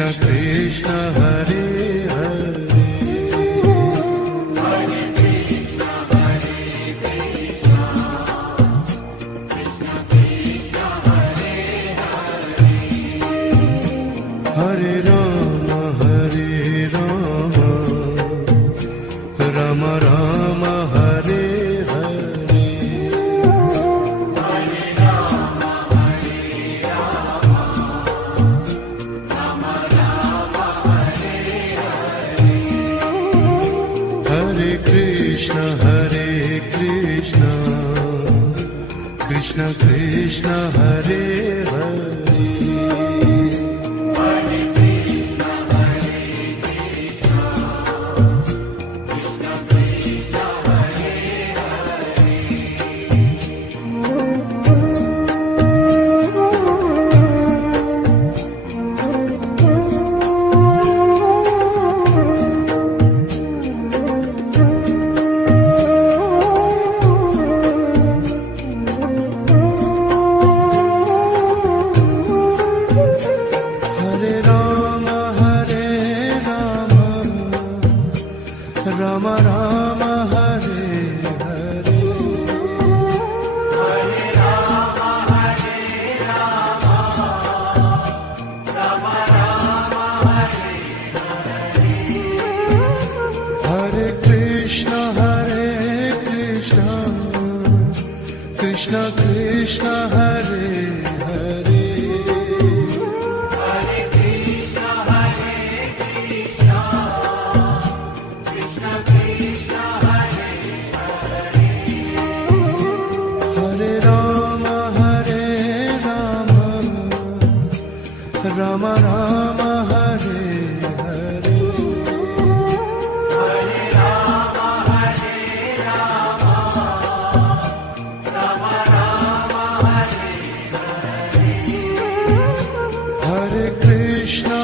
Krishna Krishna Hare Hare Hare Krishna Krishna Krishna Hare Hare Hare Rama Rama Rama Hare Hare Hare Rama Rama Rama Hare Hare Hare Krishna Krishna Krishna Hare Hare Hare Krishna Krishna Krishna Hare Rama Rama Hare Hare Hare Rama Rama Rama Hare Hare Hare Krishna Krishna Krishna Hare Hare Hare Krishna Krishna Krishna Hare Hare Hare Rama Rama Rama Hare Hare Hare Rama Rama Rama Hare Hare Hare Krishna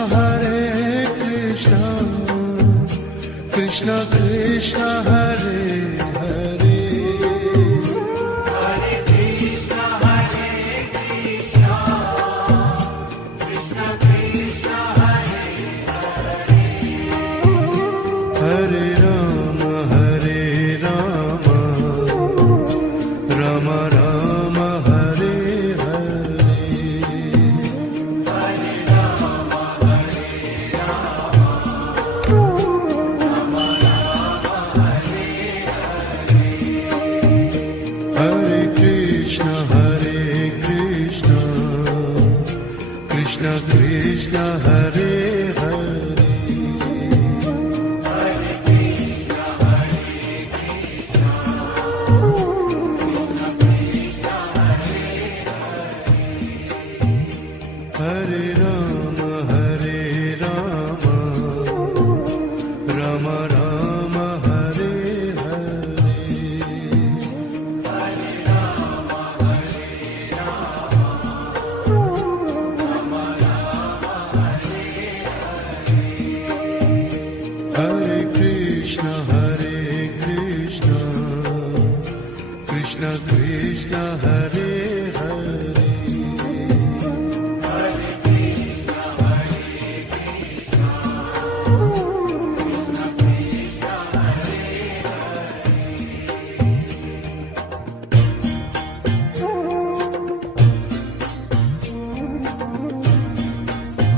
Krishna Krishna Hare Hare Hare Krishna Krishna Krishna Hare Hare Hare Rama Rama Rama Hare Hare Hare Rama Hare Krishna Krishna Krishna Hare Hare Hare Krishna Krishna Krishna Krishna Hare Hare Hare Rama Rama Rama Hare Hare Hare Rama Hare Krishna Krishna Krishna Hare Hare Hare Krishna Krishna Krishna Krishna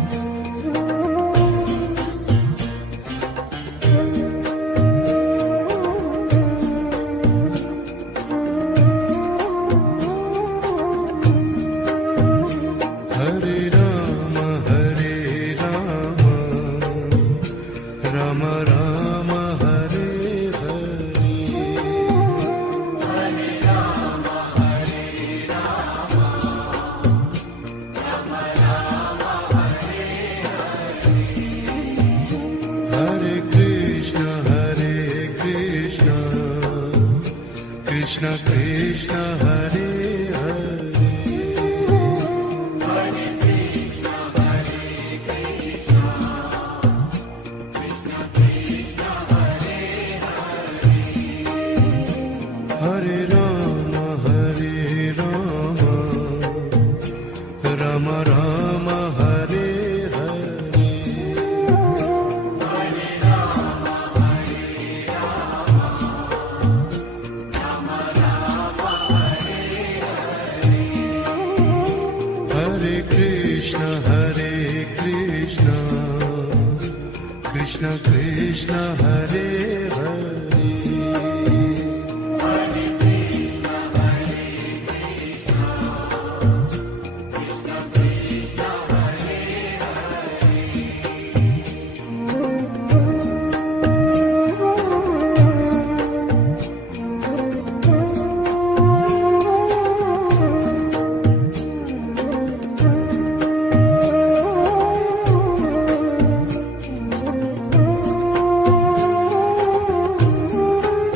Hare Hare Rama Rama Rama Hare Hare Hare Rama Rama Rama Hare Hare Hare Krishna Krishna Krishna Hare Hare Hare Krishna Krishna Krishna Krishna Hare Hare Hare Rama Rama Rama Hare Hare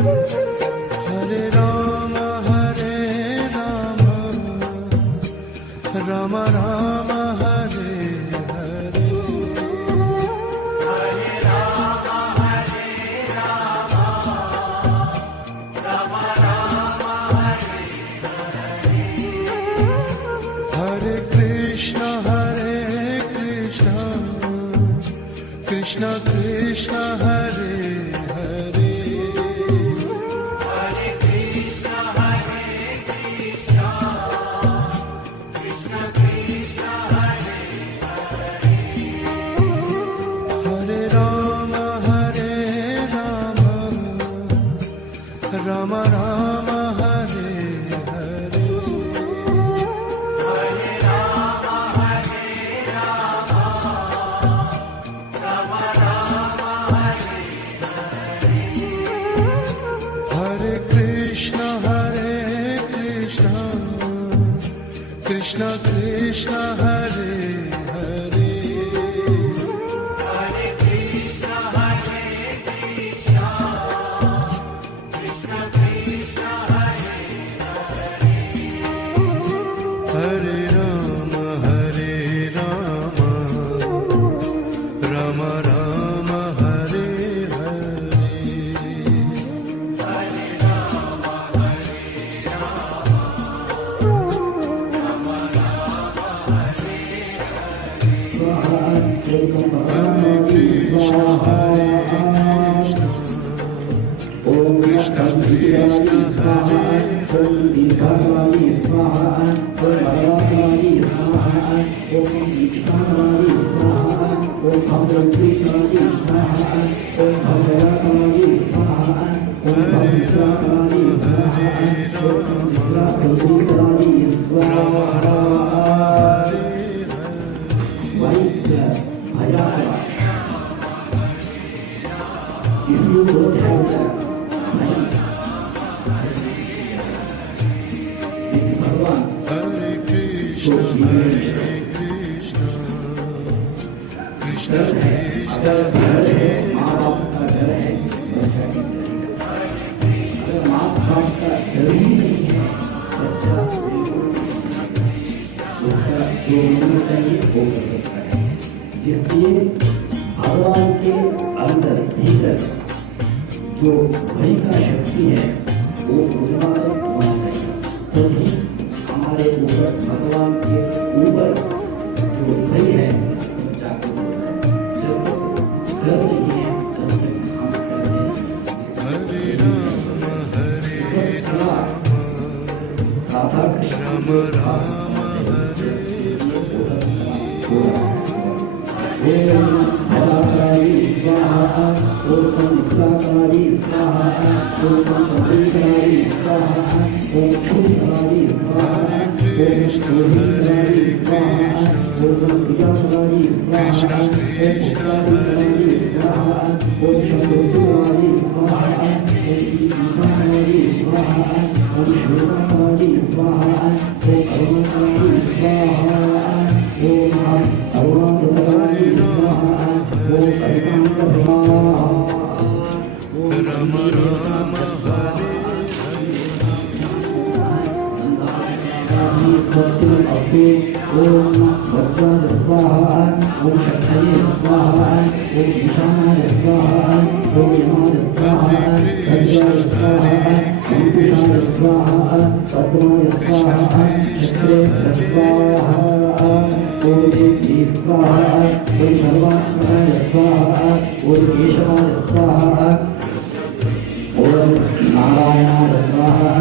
Hare Rama, Rama Rama, Hare Hare. Hare Krishna, Krishna Krishna, Hare Hare. Hare Rama, Rama Rama, Hare Hare. Hare Krishna, Krishna Krishna, Hare Hare. Hare Rama, Rama Rama, Hare Hare. Hare Krishna, Krishna Krishna, Hare जिसलिए भगवान के अंदर भीतर जो भय का शक्ति है वो उन्माद होना चाहिए, तभी हमारे ऊपर भगवान के ऊपर जो भय है जागरूक होता है। जब कर नहीं है तब तक हम करते हैं। Hare Rama, Radha Rama Rama, Hare ओम भवानी स्वाहा, ओम नित्याकारी स्वाहा, ओम अमृतारी स्वाहा, ओम क्षुद्रारी स्वाहा, ओम क्षुद्रारी स्वाहा, ओम प्रियाकारी स्वाहा, ओम प्रियाकारी स्वाहा, ओम शत्रुतारी स्वाहा, ओम ईशानारी स्वाहा, ओम शिवकारी स्वाहा, ओम अरुणारी स्वाहा, ओम अरुणारी Rama Rama, Hare ओम भगवान स्वाहा, ओम शक्ति स्वाहा, ओम ईशानाय स्वाहा, ओम यमाय स्वाहा, भद्राय स्वाहा, अंकुशाय स्वाहा, पद्माय स्वाहा, चक्रे स्वाहा, ओम देवी स्वाहा, ओम सर्वात्मनाय स्वाहा, ओम केशवाय स्वाहा, ओम नारायणाय स्वाहा,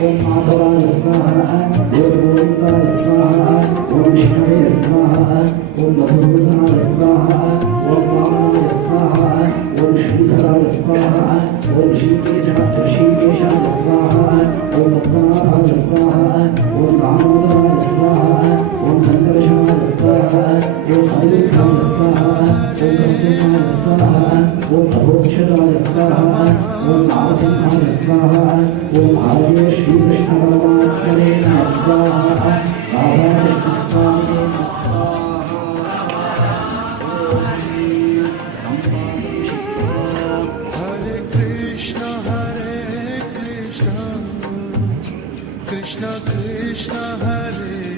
ओम माधवाय स्वाहा, ओम गोविंदाय स्वाहा, ओम विष्णुवे स्वाहा, ओम मधुसूदनाय स्वाहा, ओम वामनाय स्वाहा, ओम श्रीधराय स्वाहा, ओम ऋषिकेशाय स्वाहा, ओम पद्मनाभाय स्वाहा, ओम दामोदराय स्वाहा, ओम संकर्षणाय स्वाहा, ओम हरिद्राय स्वाहा, ओम गंगेशाय स्वाहा, ओम अभोक्षदाय स्वाहा, ओम नारसिंहाय स्वाहा, ओम आर्य श्री कृष्ण परमात्मने स्वाहा, राधाय कृष्णाय Hare Krishna, Krishna Krishna Hare Hare Hare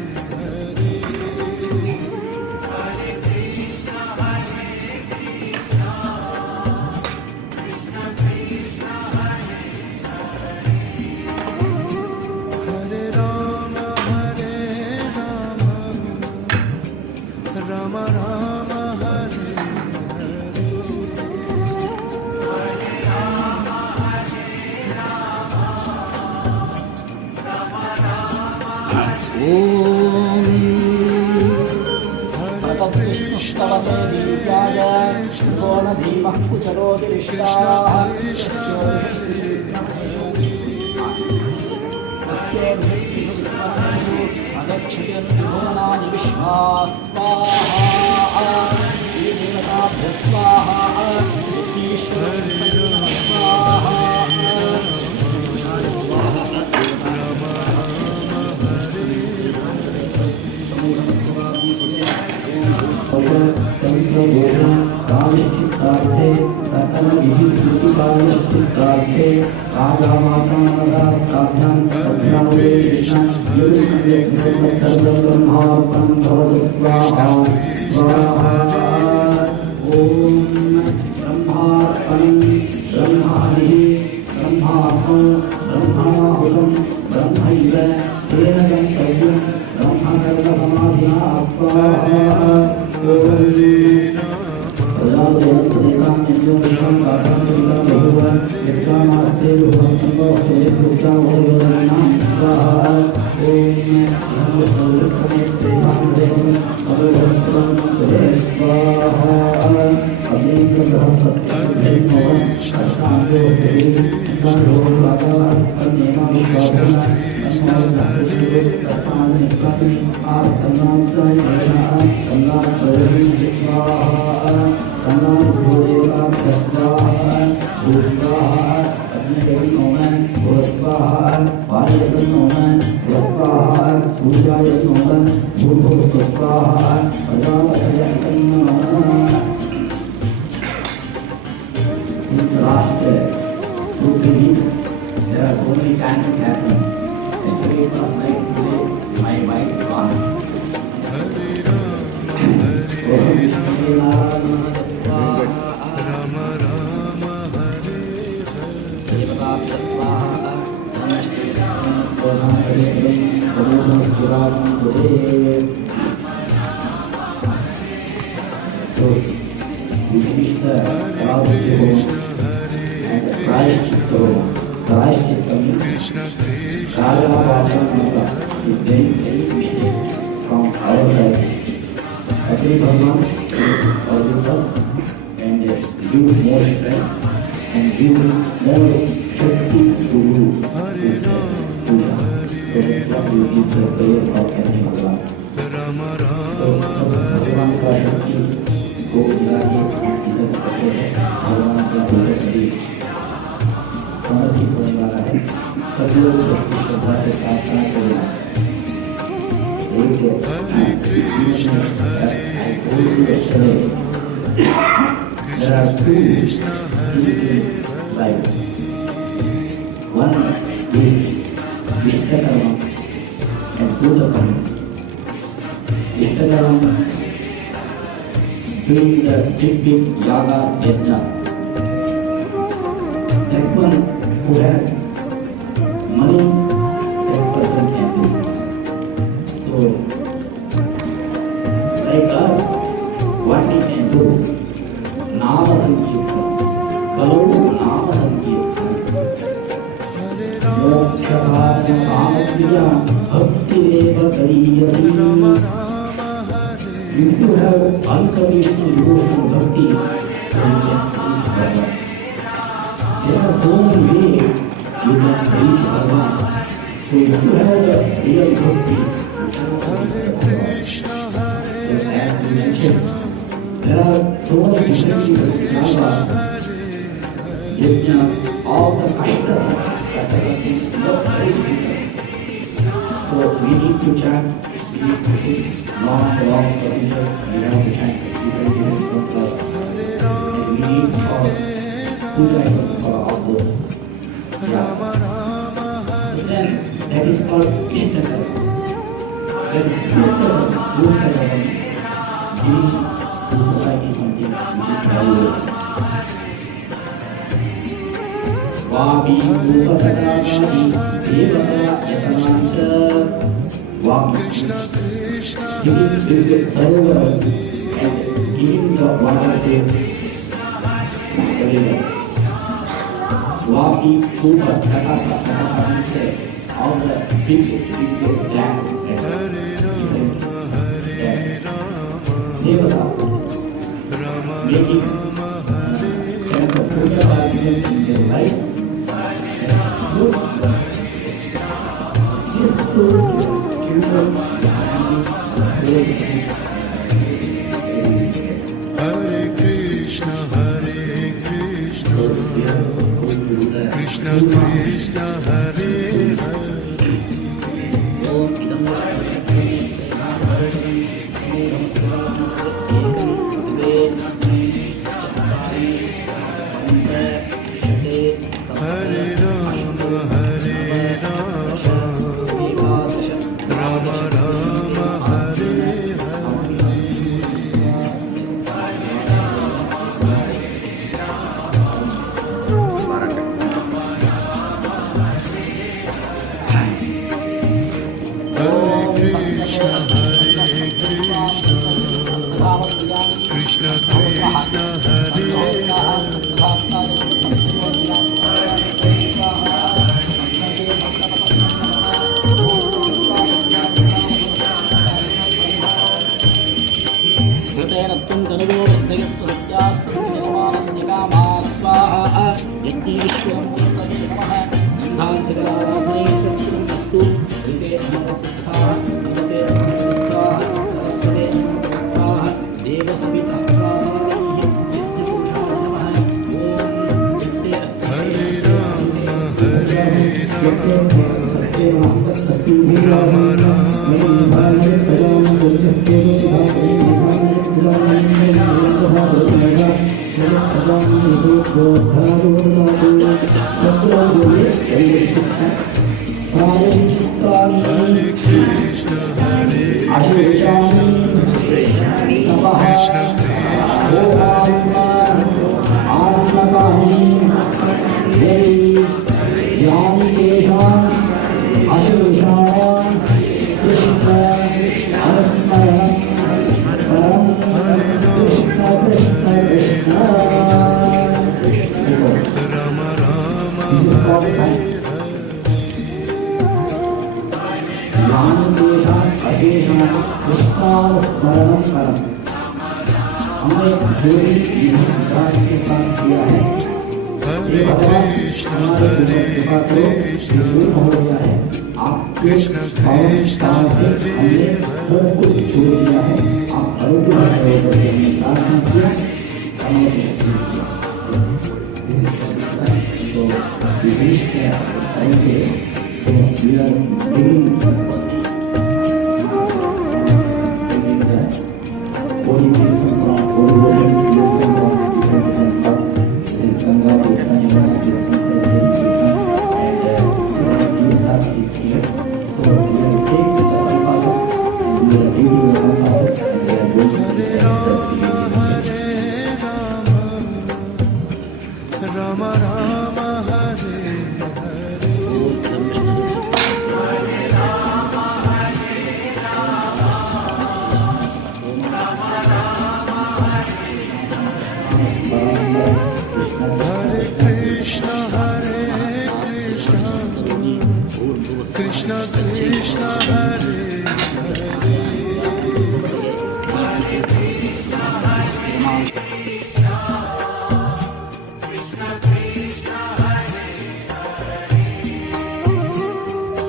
Rama Rama Rama Hare That is called Krishna karma. That is pure karma, pure karma. Giving to society something which is valuable. Vami Upasakami Devata Yatanancha Vami giving to the server and giving the water to the river. Vami Upasakami said all the people land and Devata making and the Puja in their life. Hare Krishna, Krishna Krishna, Hare Hare. Hare Rama, Hare Rama, Rama Rama, Hare Hare. Hare Krishna, Krishna Krishna, Hare Hare. Rama Rama, Hare Krishna, Hare Krishna, Krishna Rama Rama, Hare हमने जोड़ी विधान के साथ किया है। Hare Krishna, Hare Krishna, Krishna Krishna, Hare Hare. सब कुछ छोड़ दिया है। आप प्रार्थना किया तो विदेश के आएंगे तो Rama Rama, Hare Hare. Hare Krishna, Hare Krishna, Krishna Krishna, Hare Hare.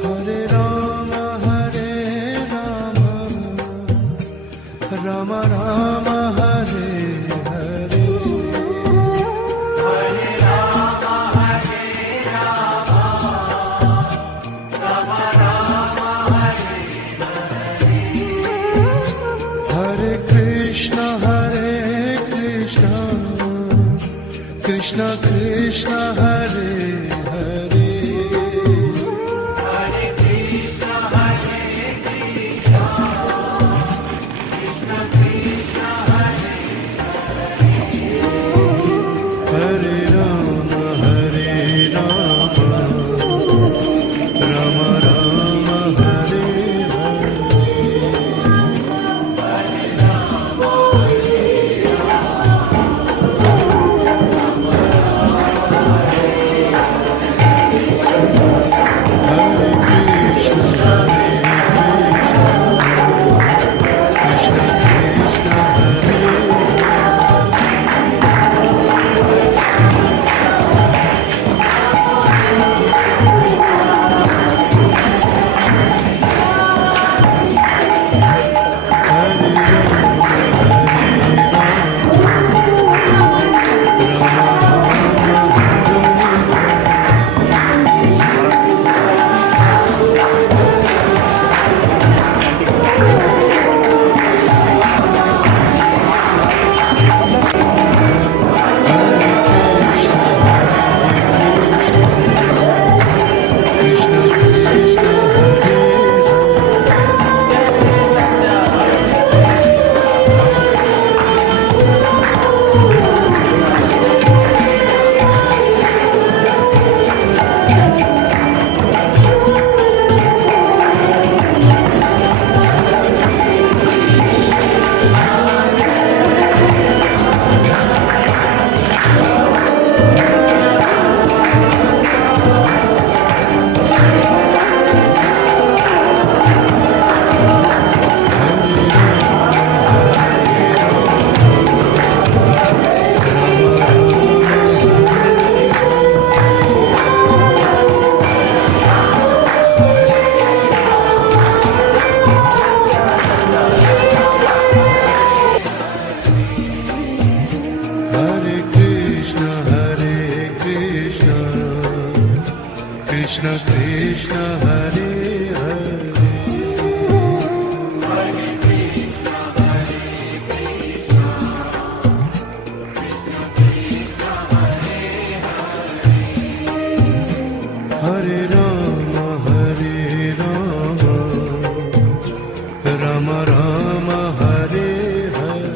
Hare Rama, Hare Rama, Rama Rama, Hare Hare. Hare Krishna, Hare Krishna, Krishna Krishna, Hare Hare. Hare Krishna Hare Hare Hare Rama Rama Rama Hare Hare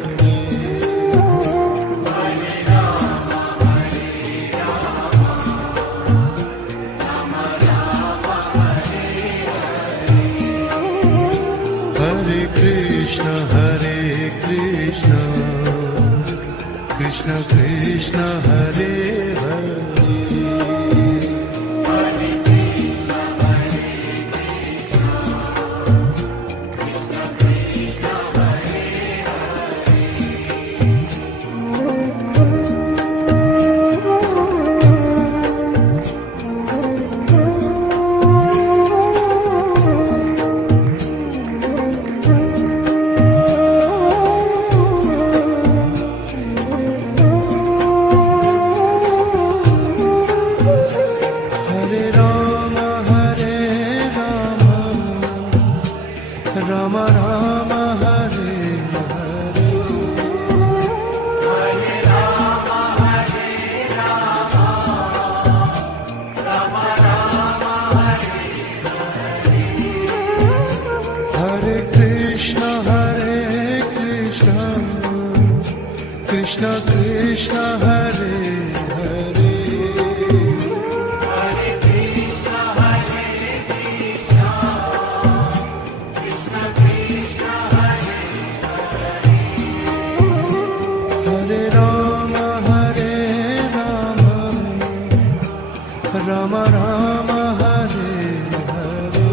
Hare Krishna Krishna Krishna Hare Hare Rama Rama Hare Hare Hare Krishna Krishna Krishna Hare Hare Hare Rama Rama Rama Hare Hare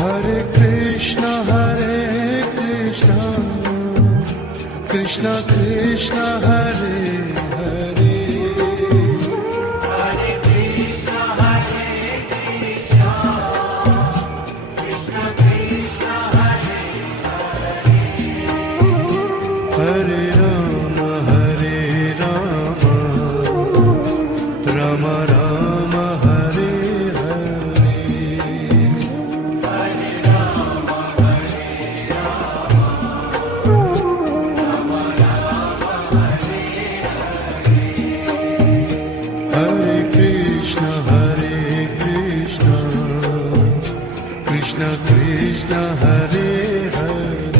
Hare Krishna Krishna Krishna Hare Hare Hare Rama Rama Rama Hare Hare Hare Krishna Krishna Krishna Hare Hare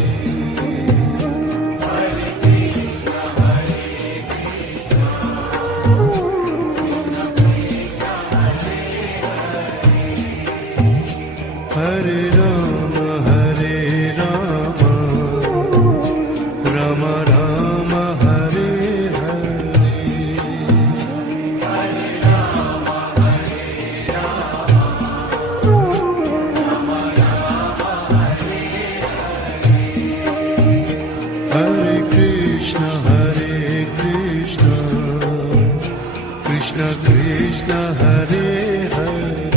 Hare Rama Rama Rama Hare Hare Hare Krishna Krishna Krishna Hare Hare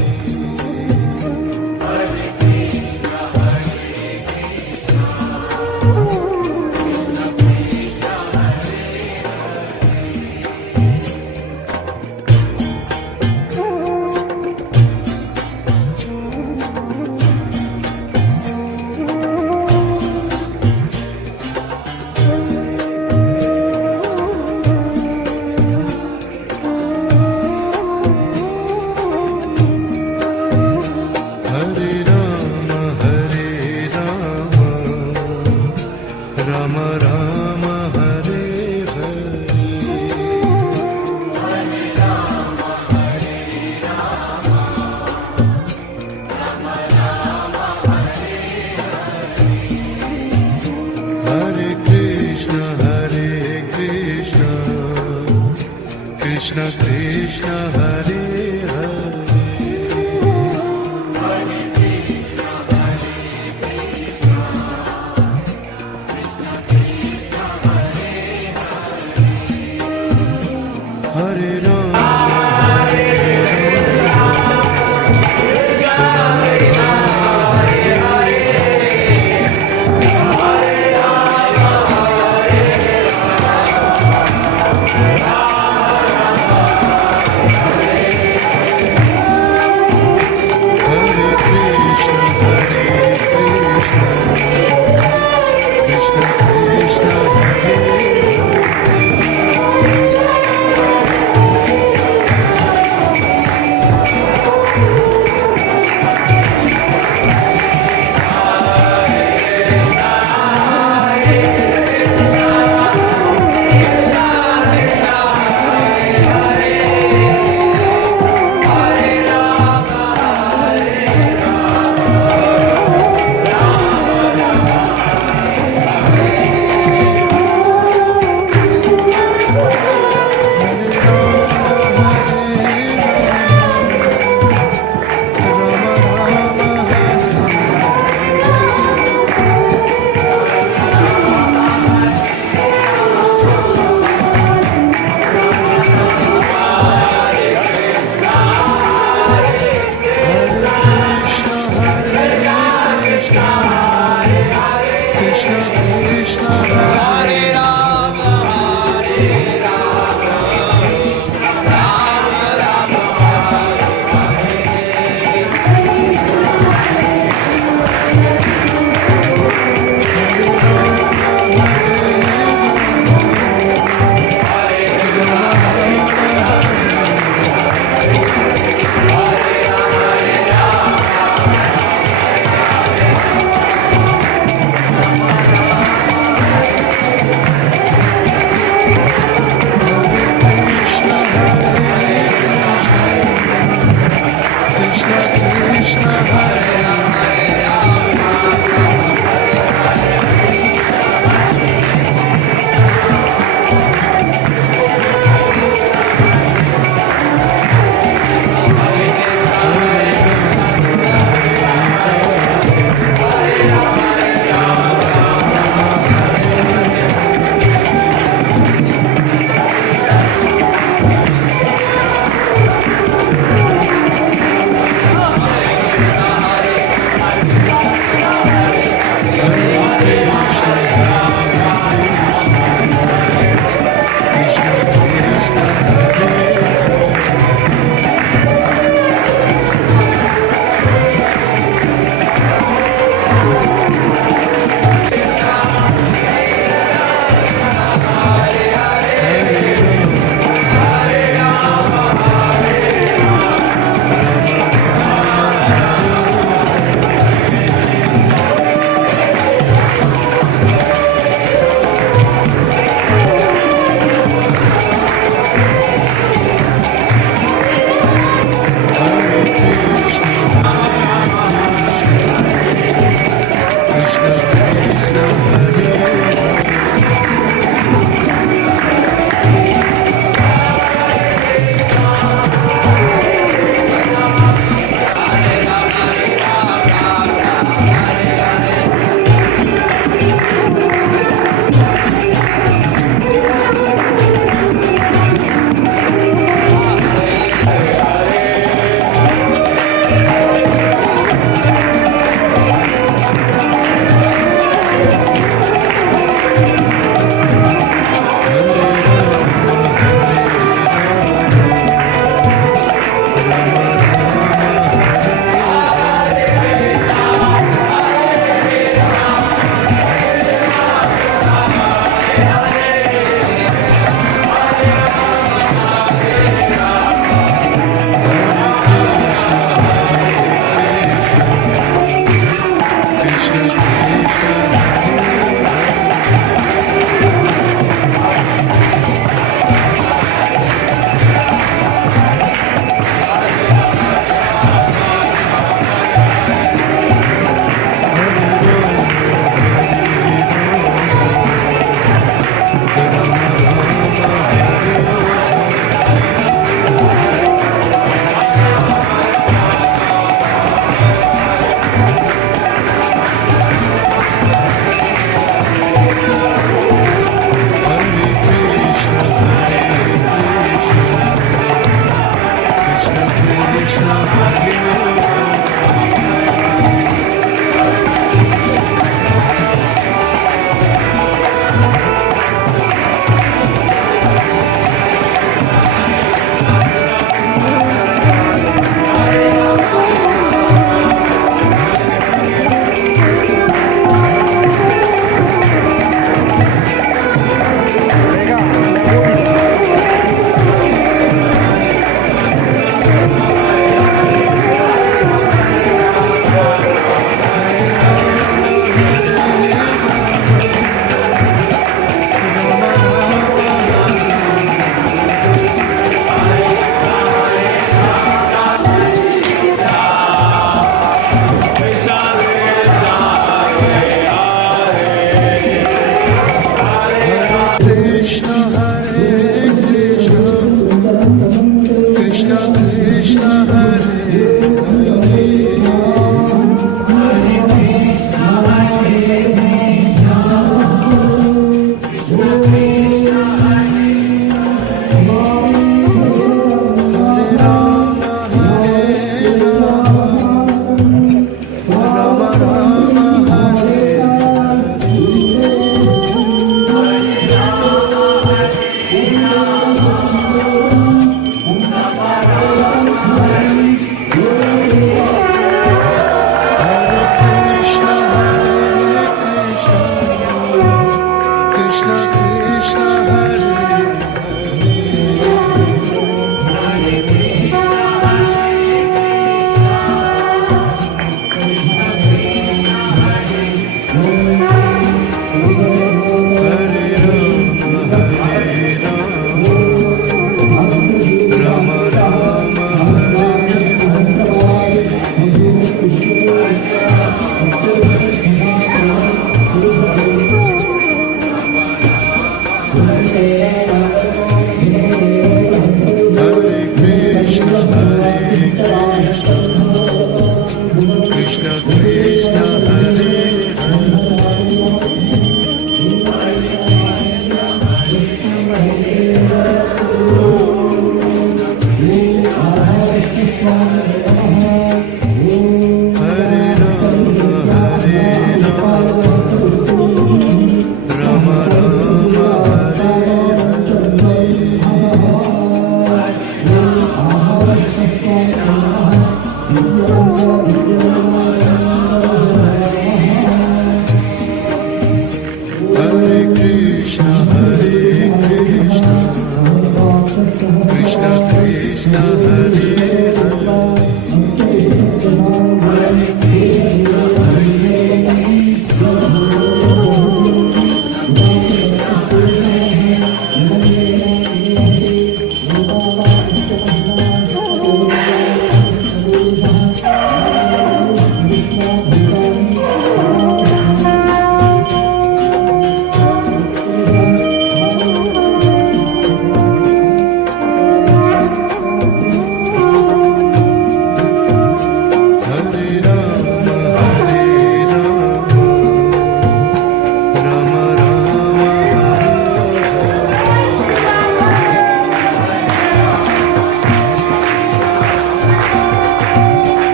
Rama Rama Hare Hare Hare Krishna Krishna Krishna Hare Hare Hare Rama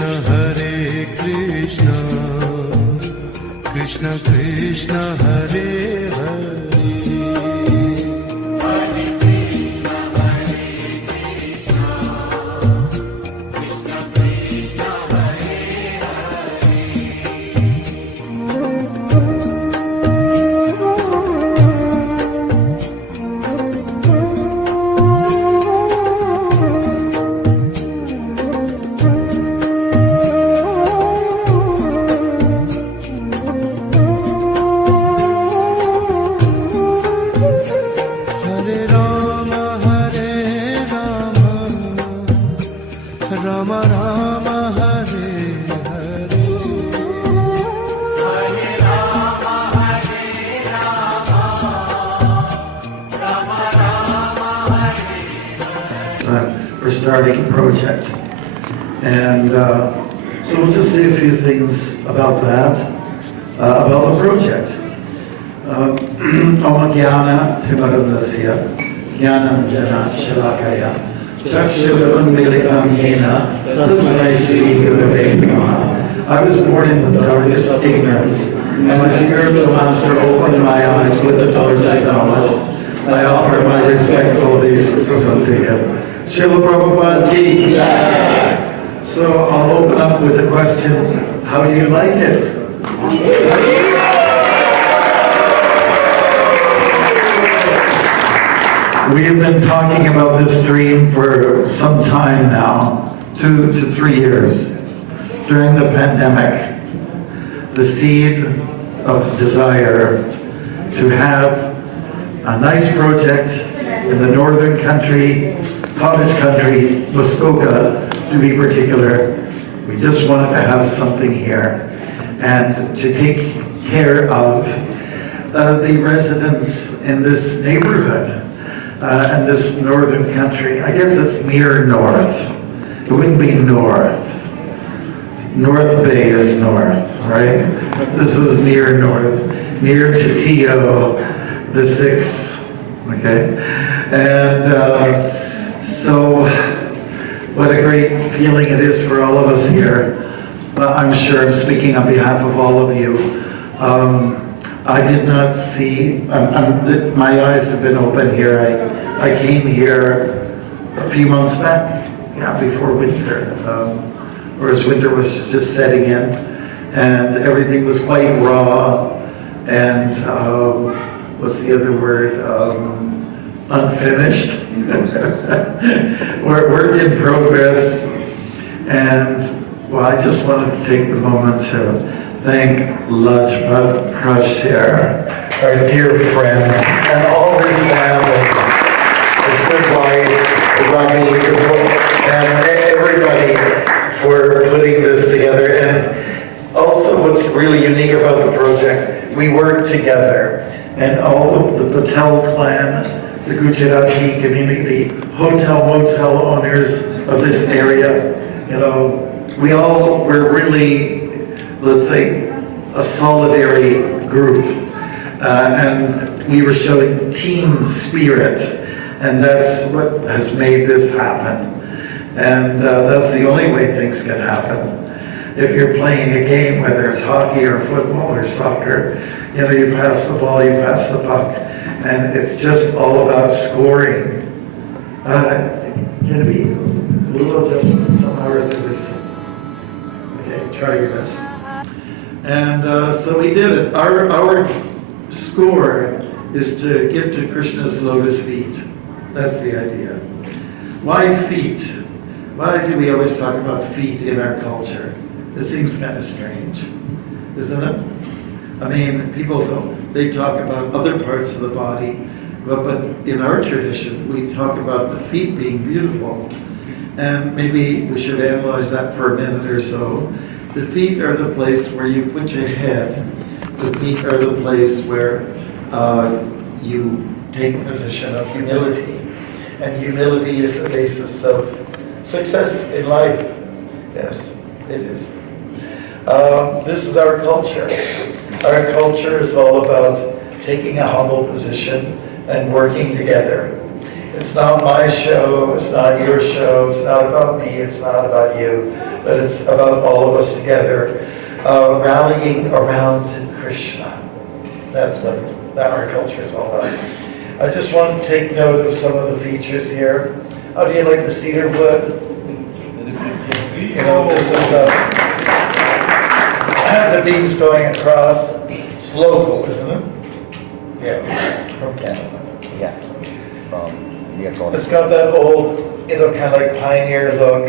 Krishna Hare Krishna Krishna Krishna Hare Hare Rama Rama Hare Hare We're starting a project, and so we'll just say a few things about that, about the project. Om Jnana Timarandasya Jnanam Jana Shalakaya Chakshurunmilitam Yena Tasmai Sri Gurave Namaha. I was born in the darkest ignorance, and my spiritual master opened my eyes with the torch of knowledge. I offer my respectful obeisances unto him. Srila Prabhupada ki jai. So I'll open up with a question, how do you like it? We have been talking about this dream for some time now, 2 to 3 years. During the pandemic, the seed of desire to have a nice project in the northern country, cottage country, Muskoka to be particular. We just wanted to have something here and to take care of the residents in this neighborhood. And this northern country, I guess it's near north. It wouldn't be north. North Bay is north, right? This is near north, near to TO, the 6, okay? And so, what a great feeling it is for all of us here. I'm sure I'm speaking on behalf of all of you. I did not see, my eyes have been open here. I came here a few months back, before winter, or as winter was just setting in, and everything was quite raw, and what's the other word, unfinished. We're work in progress, and well, I just wanted to take the moment to thank Lajpat Prasher, our dear friend, and all his family, his good wife, Rami, and everybody for putting this together. And also what's really unique about the project, we work together, and all of the Patel clan, the Gujarati community, the hotel, motel owners of this area, we're really, let's say, a solidarity group, and we were showing team spirit, and that's what has made this happen. And that's the only way things can happen. If you're playing a game, whether it's hockey or football or soccer, you pass the ball, you pass the puck, and it's just all about scoring. Can it be a little adjustment somehow or other? Okay, try your best. And so we did it. Our score is to get to Krishna's lotus feet. That's the idea. Why feet? Why do we always talk about feet in our culture? It seems kind of strange, isn't it? I mean, people they talk about other parts of the body, but in our tradition, we talk about the feet being beautiful. And maybe we should analyze that for a minute or so. The feet are the place where you put your head. The feet are the place where you take a position of humility. And humility is the basis of success in life. Yes, it is. This is our culture. Our culture is all about taking a humble position and working together. It's not my show, it's not your show, it's not about me, it's not about you, but it's about all of us together, rallying around Krishna. That's what our culture is all about. I just want to take note of some of the features here. How do you like the cedar wood? You know, this is the beams going across. It's local, isn't it? Yeah, from Canada. Yeah. It's got that old, kind of like pioneer look.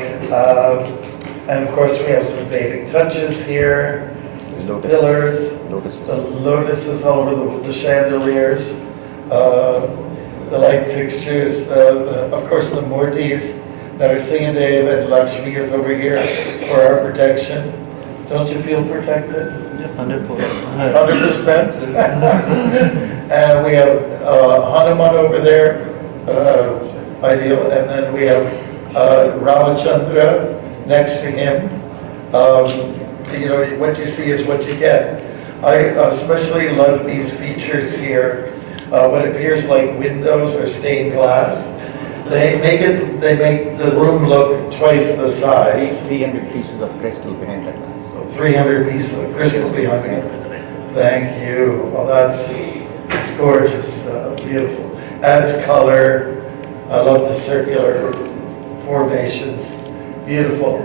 And of course, we have some Vedic touches here. There's the pillars, the lotuses all over the chandeliers, the light fixtures, of course, the murtis. Narasimha and Lakshmi is over here for our protection. Don't you feel protected? 100%. And we have Hanuman over there, ideal. And then we have Ramachandra next to him. What you see is what you get. I especially love these features here. What appears like windows or stained glass. They make the room look twice the size. 300 pieces of crystal behind the glass. 300 pieces of crystals behind me. Thank you. Well, it's gorgeous, beautiful. Adds color. I love the circular formations. Beautiful.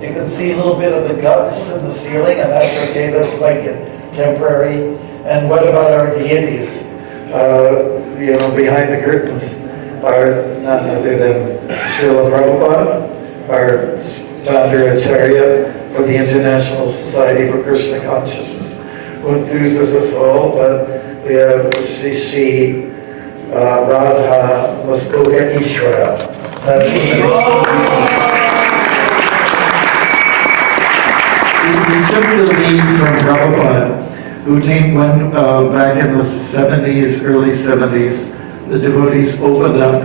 You can see a little bit of the guts in the ceiling, and that's okay. That's like temporary. And what about our deities? Behind the curtains are none other than Srila Prabhupada, our founder Acharya for the International Society for Krishna Consciousness, who enthuses us all. But we have Sri Radha Muskoka Ishwara. We took the lead from Prabhupada, who named one back in the 70s, early 70s, the devotees opened up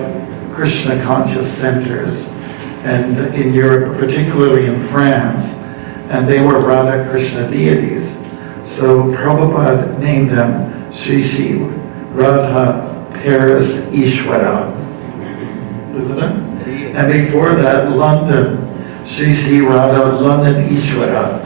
Krishna conscious centers, and in Europe, particularly in France, and they were Radha Krishna deities. So Prabhupada named them Sri Radha Paris Ishwara, isn't it? And before that, London, Sri Radha London Ishwara.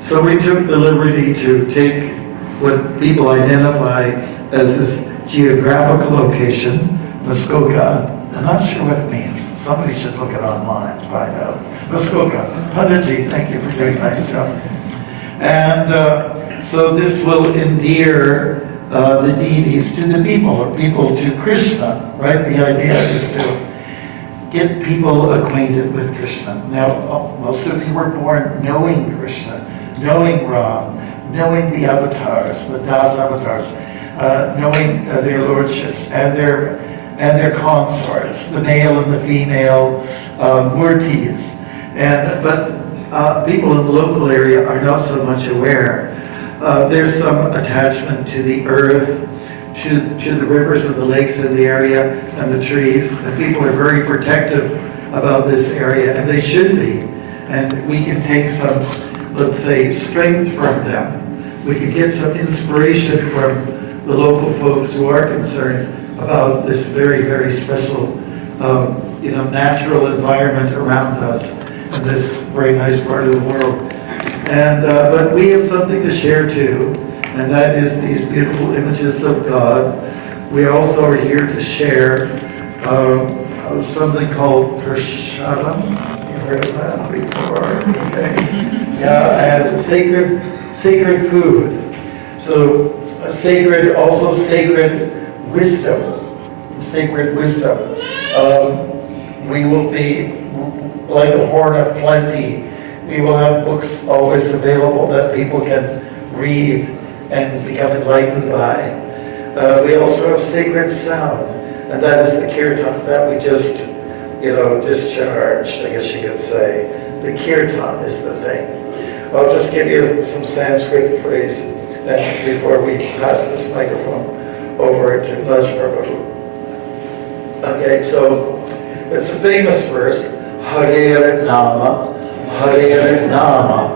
So we took the liberty to take what people identify as this geographical location, Muskoka. I'm not sure what it means. Somebody should look it online to find out. Muskoka. Padaji, thank you for doing a nice job. And so this will endear the deities to the people, or people to Krishna, right? The idea is to get people acquainted with Krishna. Now, most of you were born knowing Krishna, knowing Ram, knowing the avatars, the Das avatars, knowing their lordships and their consorts, the male and the female murtis. But people in the local area are not so much aware. There's some attachment to the earth, to the rivers and the lakes in the area and the trees. And people are very protective about this area, and they should be. And we can take some, let's say, strength from them. We can get some inspiration from the local folks who are concerned about this very, very special, natural environment around us in this very nice part of the world. And but we have something to share too, and that is these beautiful images of God. We also are here to share something called prasadam. You heard of that before? Okay. Yeah, and sacred food. So sacred wisdom. Sacred wisdom. We will be like a horn of plenty. We will have books always available that people can read and become enlightened by. We also have sacred sound, and that is the kirtan that we just, discharged, I guess you could say. The kirtan is the thing. I'll just give you some Sanskrit phrase before we pass this microphone over to Laj Prabhu. Okay, so it's a famous verse. Hare Nama, Hare Nama,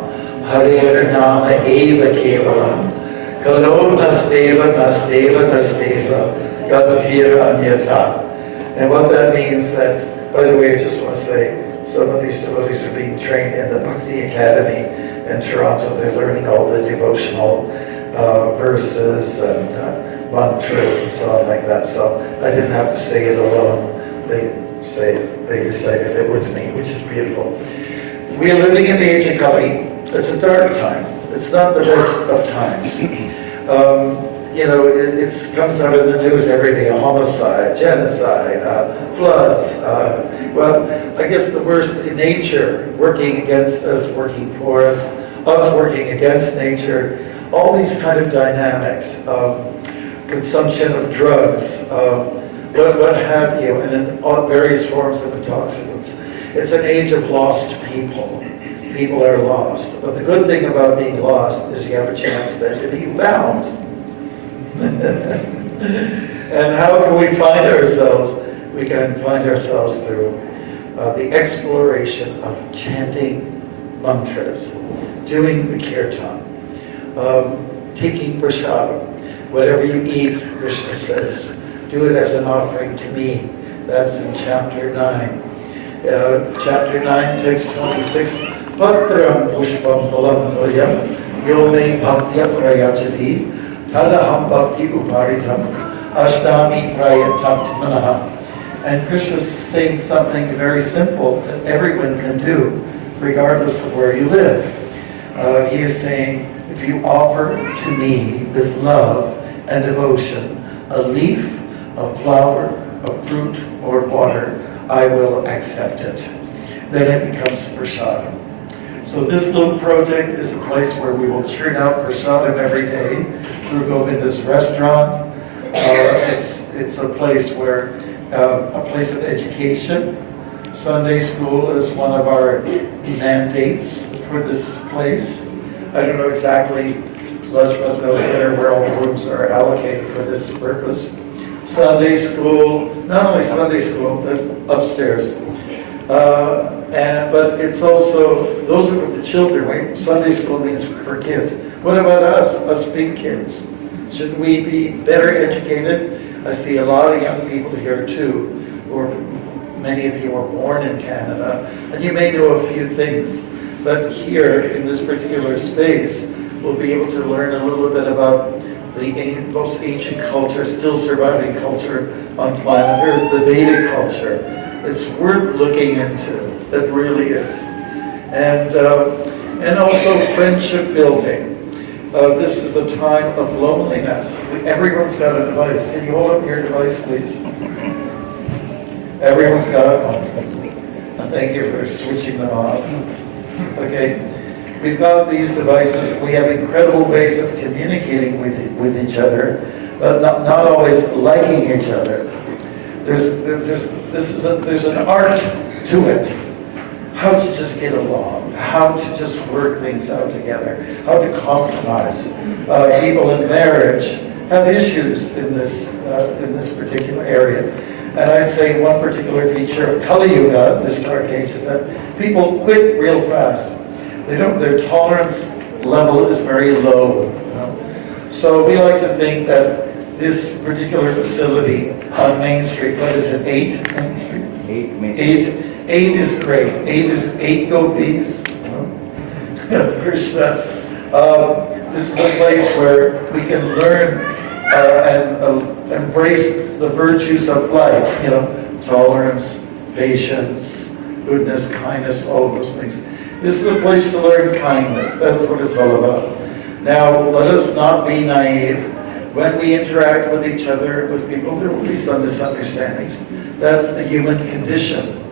Hare Nama Eva Kevalam, Kalo Nasteva, Nasteva, Nasteva, Gadhira Anyata. And what that means that, by the way, I just want to say, some of these devotees are being trained in the Bhakti Academy in Toronto. They're learning all the devotional verses and mantras and so on like that. So I didn't have to say it alone. They recited it with me, which is beautiful. We are living in the age of Kali. It's a dark time. It's not the best of times. It comes out in the news every day, a homicide, genocide, floods. Well, I guess the worst in nature, working against us, working for us working against nature, all these kind of dynamics, consumption of drugs, what have you, and in all various forms of intoxicants. It's an age of lost people. People are lost. But the good thing about being lost is you have a chance then to be found. And how can we find ourselves? We can find ourselves through the exploration of chanting mantras, doing the kirtan, taking prasadam. Whatever you eat, Krishna says, do it as an offering to me. That's in chapter 9. Chapter 9, text 26. Patram pushpam palam toyam yome bhaktya prayachati tadaham bhakti uparitam ashtami prayatam manaha. And Krishna's saying something very simple that everyone can do, regardless of where you live. He is saying, if you offer to me with love and devotion a leaf, a flower, a fruit, or water, I will accept it. Then it becomes prasadam. So this little project is a place where we will churn out prasadam every day through Govinda's restaurant. It's a place where, a place of education. Sunday school is one of our mandates for this place. I don't know exactly, Lajpat knows better where all the rooms are allocated for this purpose. Sunday school, not only Sunday school, but upstairs. But it's also, those are for the children. Sunday school means for kids. What about us big kids? Shouldn't we be better educated? I see a lot of young people here too, or many of you were born in Canada, and you may know a few things. But here, in this particular space, we'll be able to learn a little bit about the most ancient culture, still surviving culture on planet Earth, the Vedic culture. It's worth looking into. It really is. And also friendship building. This is a time of loneliness. Everyone's got a device. Can you hold up your device, please? Everyone's got one. And thank you for switching them off. Okay. We've got these devices. We have incredible ways of communicating with each other, but not always liking each other. There's an art to it. How to just get along, how to just work things out together, how to compromise. People in marriage have issues in this particular area. And I'd say one particular feature of Kali Yuga, this dark age, is that people quit real fast. Their tolerance level is very low. So we like to think that this particular facility on Main Street, what is it, 8 Main Street? 8 Main Street. 8 is great. 8 is 8 gopis. Krishna. This is a place where we can learn and embrace the virtues of life. Tolerance, patience, goodness, kindness, all those things. This is a place to learn kindness. That's what it's all about. Now, let us not be naive. When we interact with each other, with people, there will be some misunderstandings. That's the human condition.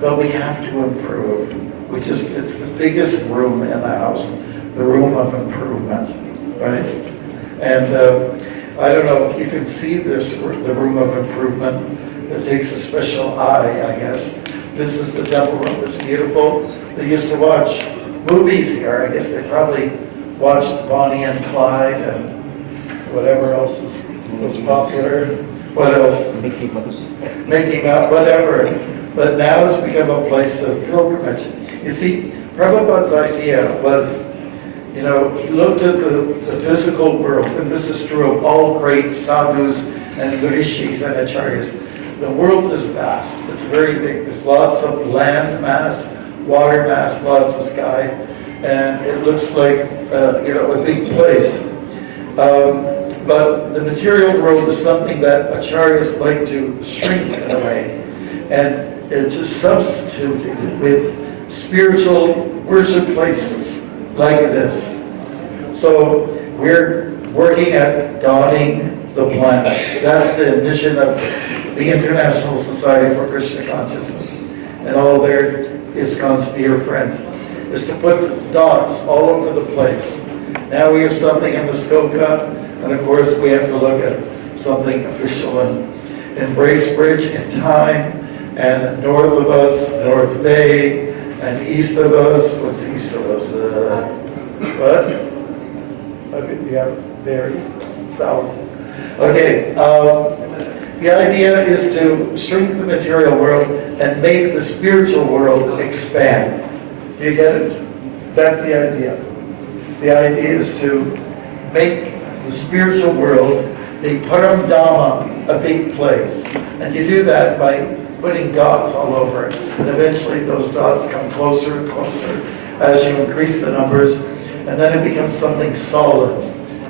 But we have to improve. It's the biggest room in the house, the room of improvement, right? And I don't know if you can see this, the room of improvement. It takes a special eye, I guess. This is the temple room. It's beautiful. They used to watch movies here. I guess they probably watched Bonnie and Clyde and whatever else was popular. What else? Mickey Mouse. Mickey Mouse, whatever. But now it's become a place of pilgrimage. You see, Prabhupada's idea was, he looked at the physical world, and this is true of all great sadhus and rishis and acharyas. the world is vast. It's very big. There's lots of land mass, water mass, lots of sky, and it looks like a big place. But the material world is something that acharyas like to shrink in a way, and to substitute it with spiritual worship places like this. So we're working at dotting the planet. That's the mission of the International Society for Krishna Consciousness and all their ISKCON's dear friends, is to put dots all over the place. Now we have something in Muskoka, and of course we have to look at something official in Bracebridge in time, and north of us, North Bay, and east of us, what's east of us? What? Yeah, there, south. Okay, the idea is to shrink the material world and make the spiritual world expand. Do you get it? That's the idea. The idea is to make the spiritual world the Paramdhamma, a big place. And you do that by putting dots all over it. And eventually those dots come closer and closer as you increase the numbers. And then it becomes something solid.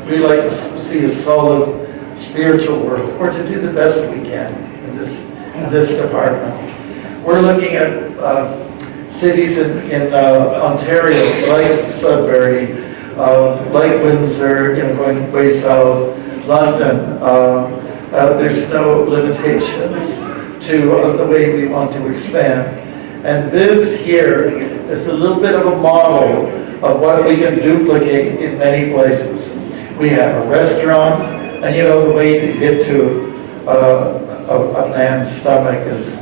We like to see a solid spiritual world, or to do the best we can in this department. We're looking at cities in Ontario, like Sudbury, like Windsor, going way south, London. There's no limitations to the way we want to expand. And this here is a little bit of a model of what we can duplicate in many places. We have a restaurant, and the way to get to a man's stomach is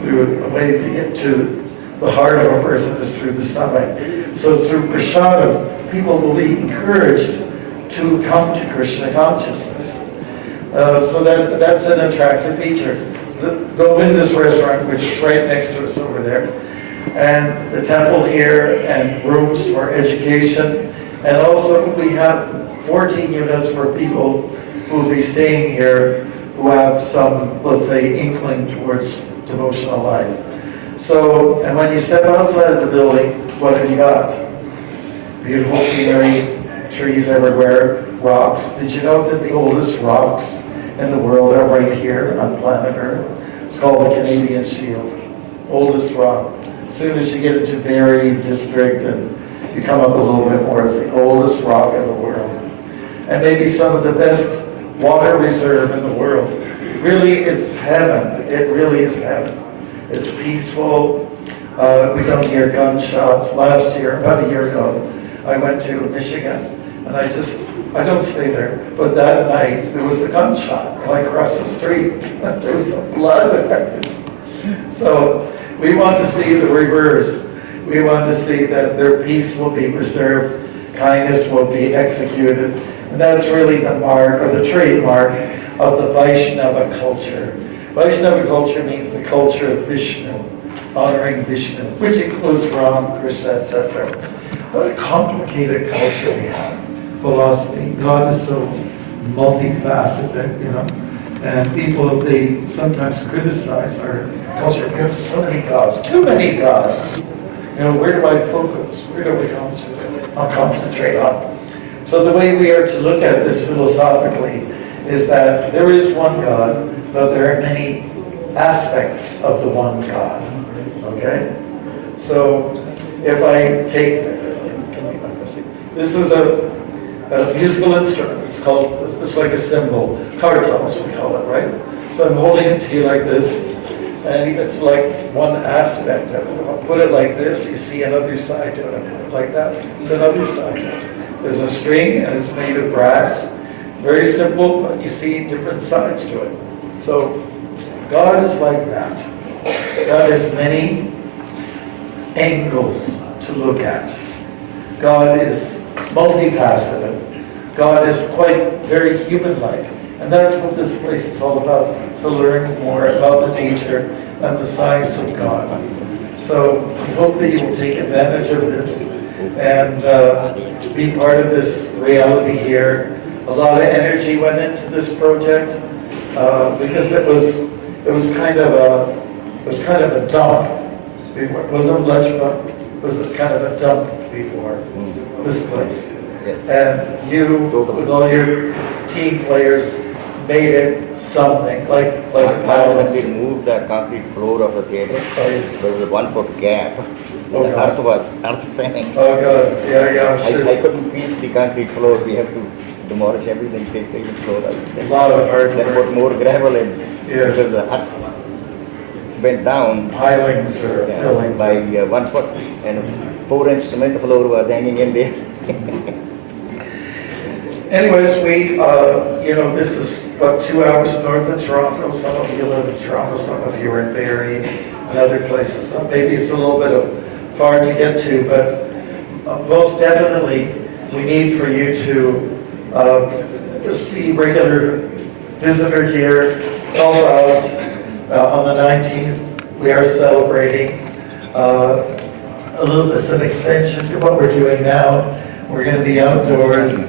through, a way to get to the heart of a person is through the stomach. So through prasadam, people will be encouraged to come to Krishna consciousness. So that's an attractive feature. The Govinda's restaurant, which is right next to us over there, and the temple here, and rooms for education, and also we have 14 units for people who will be staying here who have some, let's say, inkling towards devotional life. So, and when you step outside of the building, what have you got? Beautiful scenery, trees everywhere, rocks. Did you know that the oldest rocks in the world are right here on planet Earth? It's called the Canadian Shield, oldest rock. As soon as you get into Barrie District and you come up a little bit more, it's the oldest rock in the world. And maybe some of the best water reserve in the world. Really, it's heaven. It really is heaven. It's peaceful. We don't hear gunshots. Last year, about a year ago, I went to Michigan, and I don't stay there, but that night there was a gunshot right across the street. There was some blood there. So we want to see the reverse. We want to see that their peace will be preserved, kindness will be executed, and that's really the mark or the trademark of the Vaishnava culture. Vaishnava culture means the culture of Vishnu, honoring Vishnu, which includes Ram, Krishna, etc. What a complicated culture we have. Philosophy. God is so multifaceted, and people, they sometimes criticize our culture. We have so many gods, too many gods. Where do I focus? Where do we concentrate on? So the way we are to look at this philosophically is that there is one God, but there are many aspects of the one God. Okay? So if I take, this is a musical instrument. It's like a cymbal, kartals we call it, right? So I'm holding it to you like this, and it's like one aspect of it. I'll put it like this, you see another side to it. I put it like that, there's another side to it. There's a string, and it's made of brass. Very simple, but you see different sides to it. So God is like that. God has many angles to look at. God is multifaceted. God is quite very human-like. And that's what this place is all about, to learn more about the nature and the science of God. So we hope that you will take advantage of this and be part of this reality here. A lot of energy went into this project because it It was kind of a dump before. It wasn't a lunch bump. It was kind of a dump before this place. Yes. And you, with all your team players, made it something like a When palace. we moved the concrete floor of the theatre, Oh, yes. there was a 1 foot gap. Oh, The God. earth sank. Oh, God, yeah, I'm I sure. couldn't feel the concrete floor. We have to demolish everything, take the floor out. A lot of hard Then put work, more gravel in. Yes. Because the hut went down pilings or fillings. by 1 foot, and 4 inch cement floor was hanging in there. Anyways, this is about 2 hours north of Toronto. Some of you live in Toronto, some of you are in Barrie and other places. So maybe it's a little bit far to get to, but most definitely we need for you to just be a regular visitor here, help out. On the 19th, we are celebrating it's an extension to what we're doing now. We're going to be outdoors.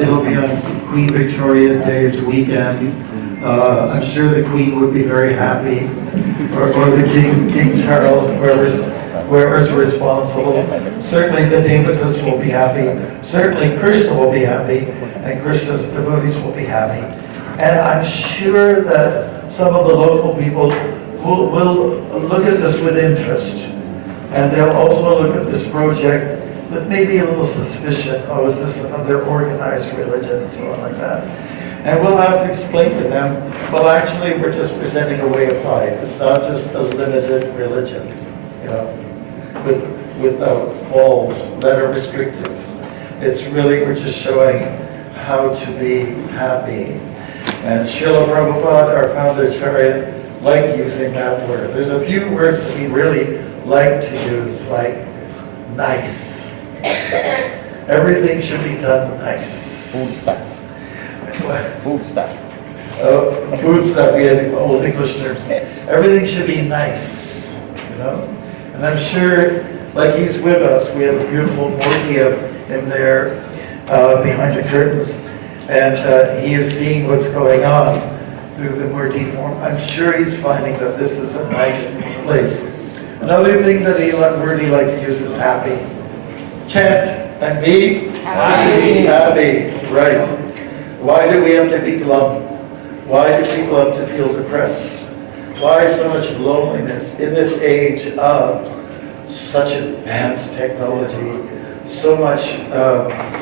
It'll be on Queen Victoria Day's weekend. I'm sure the Queen would be very happy, or the King Charles, whoever's responsible. Certainly the Devatas will be happy. Certainly Krishna will be happy, and Krishna's devotees will be happy. And I'm sure that some of the local people will look at this with interest. And they'll also look at this project with maybe a little suspicion, oh, is this another organized religion, and so on like that. And we'll have to explain to them, well, actually, we're just presenting a way of life. It's not just a limited religion, with walls that are restrictive. It's really, we're just showing how to be happy. And Srila Prabhupada, our founder Acharya, liked using that word. There's a few words that he really liked to use, like nice. Everything should be done nice. Food stuff. Food stuff. Food stuff, we had old English terms. Everything should be nice, And I'm sure, like he's with us, we have a beautiful Murti of him there behind the curtains, and he is seeing what's going on through the Murti form. I'm sure he's finding that this is a nice place. Another thing that Murti like to use is happy. Chant and be happy. Happy, right. Why do we have to be glum? Why do people have to feel depressed? Why so much loneliness in this age of such advanced technology, so much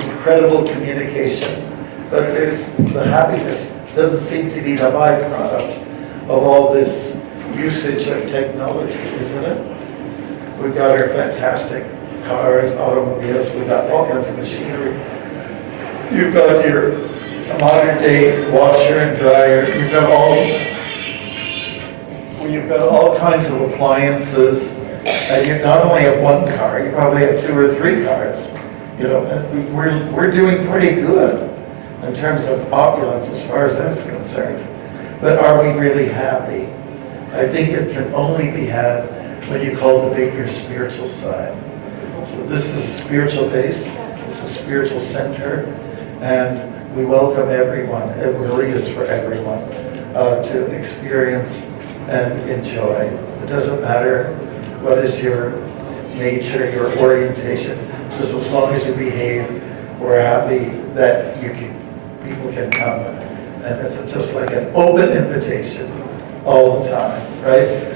incredible communication? But the happiness doesn't seem to be the byproduct of all this usage of technology, isn't it? We've got our fantastic cars, automobiles, we've got all kinds of machinery. You've got your modern day washer and dryer, you've got all kinds of appliances, and you not only have one car, you probably have 2 or 3 cars. And we're doing pretty good in terms of opulence as far as that's concerned. But are we really happy? I think it can only be had when you cultivate your spiritual side. So this is a spiritual base, it's a spiritual center, and we welcome everyone. It really is for everyone to experience and enjoy. It doesn't matter what is your nature, your orientation, just as long as you behave, we're happy that people can come. And it's just like an open invitation all the time, right?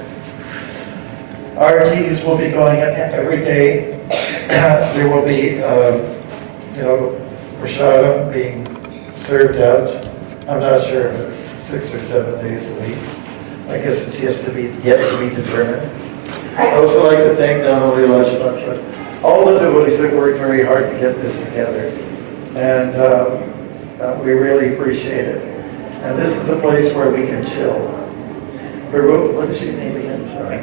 RTs will be going on every day. There will be, prasadam being served out. I'm not sure if it's 6 or 7 days a week. I guess it's yet to be determined. I also like to thank not only Lajpat, but all the devotees that worked very hard to get this together. And we really appreciate it. And this is a place where we can chill. What is your name again? Sorry.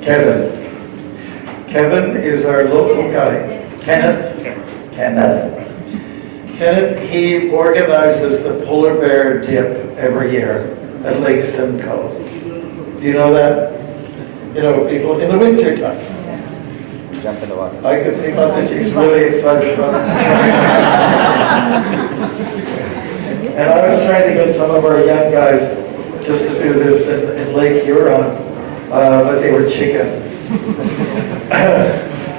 Kevin. Kevin is our local guy. Kenneth. Kenneth, he organizes the polar bear dip every year at Lake Simcoe. Do you know that? People in the winter time. Jump in the water. I could see Mataji's really excited about it. And I was trying to get some of our young guys just to do this in Lake Huron, but they were chicken.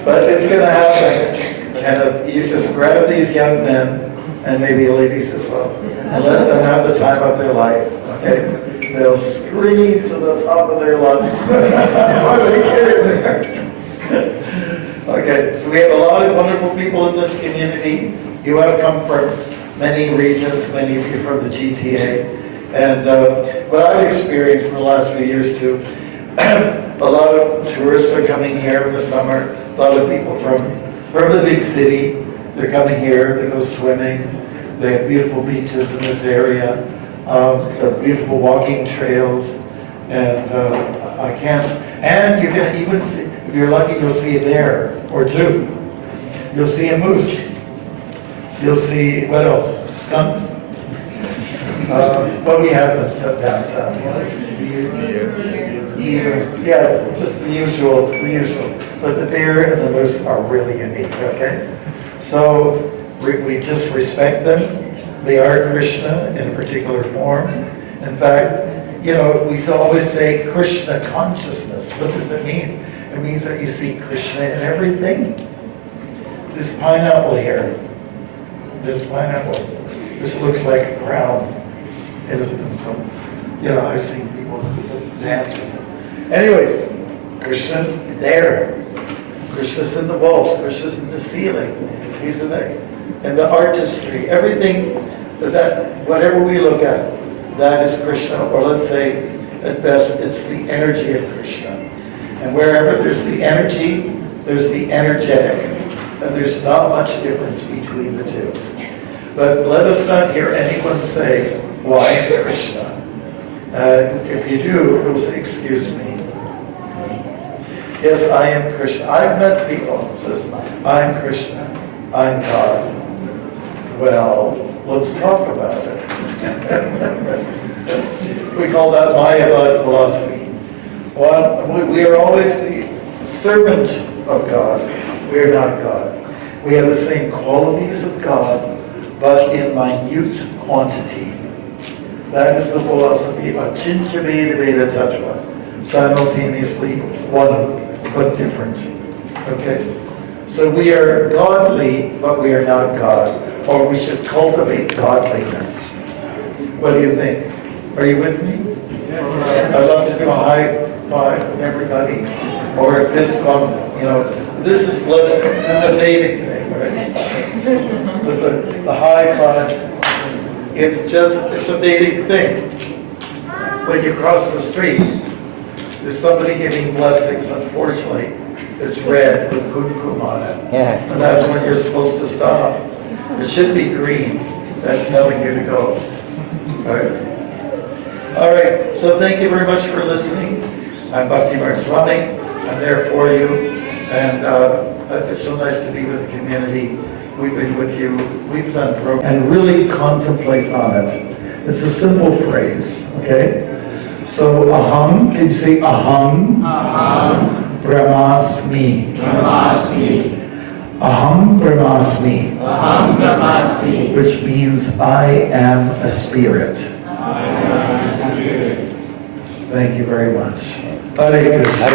But it's going to happen. And you just grab these young men, and maybe ladies as well, and let them have the time of their life, okay? They'll scream to the top of their lungs when they get in there. Okay, so we have a lot of wonderful people in this community. You have come from many regions, many of you from the GTA. And what I've experienced in the last few years too, a lot of tourists are coming here in the summer, a lot of people from the big city, they're coming here, they go swimming, they have beautiful beaches in this area, beautiful walking trails, and you can even see, if you're lucky, you'll see a bear or two. You'll see a moose. You'll see, what else? Skunks? Well, we have them set down south. Yeah, just the usual. But the bear and the moose are really unique, okay? So we just respect them. They are Krishna in a particular form. In fact, you know, we always say Krishna consciousness. What does it mean? It means that you see Krishna in everything. This pineapple here, this looks like a crown. It isn't some, you know, I've seen people dance with it. Anyways, Krishna's there. Krishna's in the walls. Krishna's in the ceiling. He's in the artistry. Everything whatever we look at, that is Krishna. Or let's say, at best, it's the energy of Krishna. And wherever there's the energy, there's the energetic. And there's not much difference between the two. But let us not hear anyone say, well, I am Krishna. If you do, they'll say, excuse me. Yes, I am Krishna. I've met people who says, I'm Krishna. I'm God. Well, let's talk about it. We call that Mayavad philosophy. Well, we are always the servant of God. We are not God. We have the same qualities of God, but in minute quantity. That is the philosophy of Achincha Veda Veda Tattva. Simultaneously one, but different. Okay? So we are godly, but we are not God. Or we should cultivate godliness. What do you think? Are you with me? I'd love to do a high five with everybody. Or a fist bump, you know. This is blessings. It's a dating thing, right? With the high five. It's a dating thing. When you cross the street, there's somebody giving blessings, unfortunately. It's red with kumkum on it. Yeah. And that's when you're supposed to stop. It should be green. That's telling you to go. All right. So thank you very much for listening. I'm Bhakti Swami. I'm there for you. And it's so nice to be with the community. We've been with you. We've done programs. And really contemplate on it. It's a simple phrase. Okay? So aham, can you say aham? Aham. Brahmasmi. Brahmasmi. Aham Brahmasmi. Aham Brahmasmi. Which means I am a spirit. I am a spirit. Thank you very much. Hare Krishna.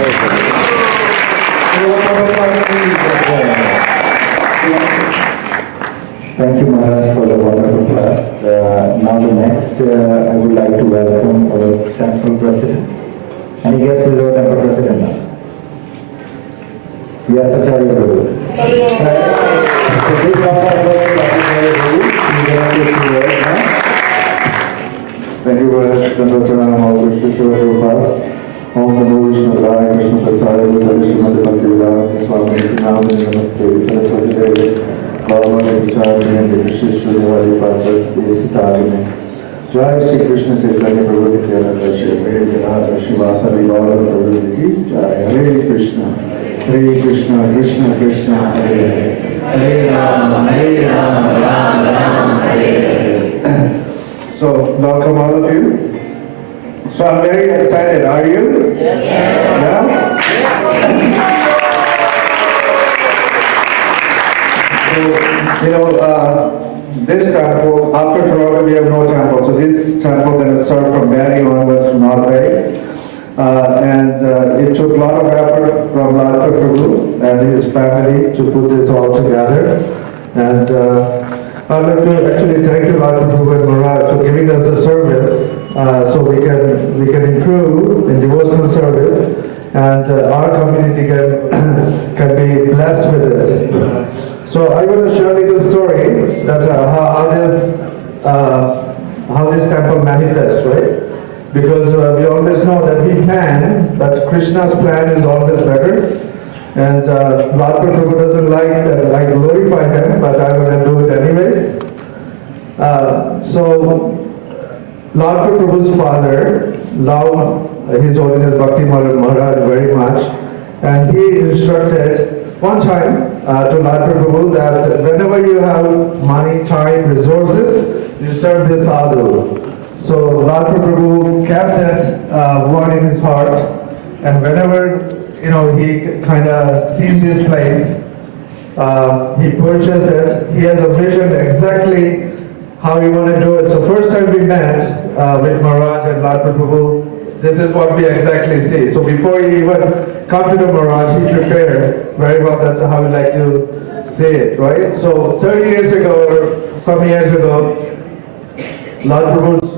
Thank you, Maharaj, for the wonderful class. Now the next, I would like to welcome our temple president. Any guess who is our temple president now? We are Acharya Guru. So big round of applause to Acharya Guru. He's going to take the word now. Thank you, Maharaj. Dr. Namo Krishna Prabhupada. Om Namo Vishnu Padaya Krishna Prasaya Bhutale Srimati Bhaktivedanta Swami Namaste Namaste Saraswati Devi Bhava Vicharine Vishishwari Patas Sitarine Jai Shri Krishna Chaitanya Prabhu Nityananda Shri Vedanta Shri Vasari Gaura Prabhu Ki Jai Hare Krishna Krishna Krishna Hare Hare Hare Rama Rama Rama Hare Hare. So welcome all of you. So I'm very excited. Are you? Yes. Yeah? So, this temple, after Toronto we have no temple. So this temple that is served from Barrie onwards to North Bay. It took a lot of effort from Lord Prabhu and his family to put this all together. And I'd like to actually thank you, Lord Prabhu and Maharaj, for giving us the service so we can improve in devotional service, and our community can be blessed with it. So I want to share little stories that how this temple manifests, right? Because we always know that we plan, but Krishna's plan is always better. And Lord Prabhu doesn't like that I glorify him, but I'm going to do it anyways. So Lord Prabhu's father loved His Holiness Bhakti Maharaj very much, and he instructed one time to Lord Prabhu that whenever you have money, time, resources, you serve this sadhu. So Lord Prabhu kept that word in his heart, and whenever he kind of seen this place, he purchased it. He has a vision exactly how he want to do it. So first time we met with Maharaj and Lord Prabhu, this is what we exactly see. So before he even come to the Maharaj, he prepared very well. That's how we like to say it, right? So 30 years ago, or some years ago, Lord Prabhu's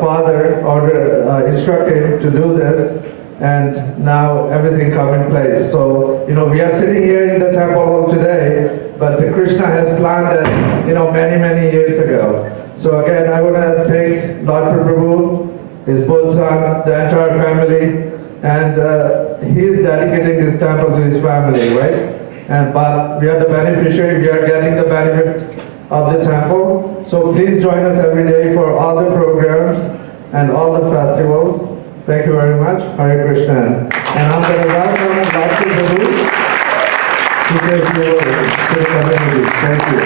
father instructed him to do this, and now everything come in place. So, we are sitting here in the temple hall today, but Krishna has planned that, many, many years ago. So again, I want to thank Lord Prabhu, his both son, the entire family, and he's dedicating this temple to his family, right? But we are the beneficiary, we are getting the benefit of the temple. So please join us every day for all the programs and all the festivals. Thank you very much. Hare Krishna. And I'm going to welcome Dr. Prabhu to say a few words to the community. Thank you.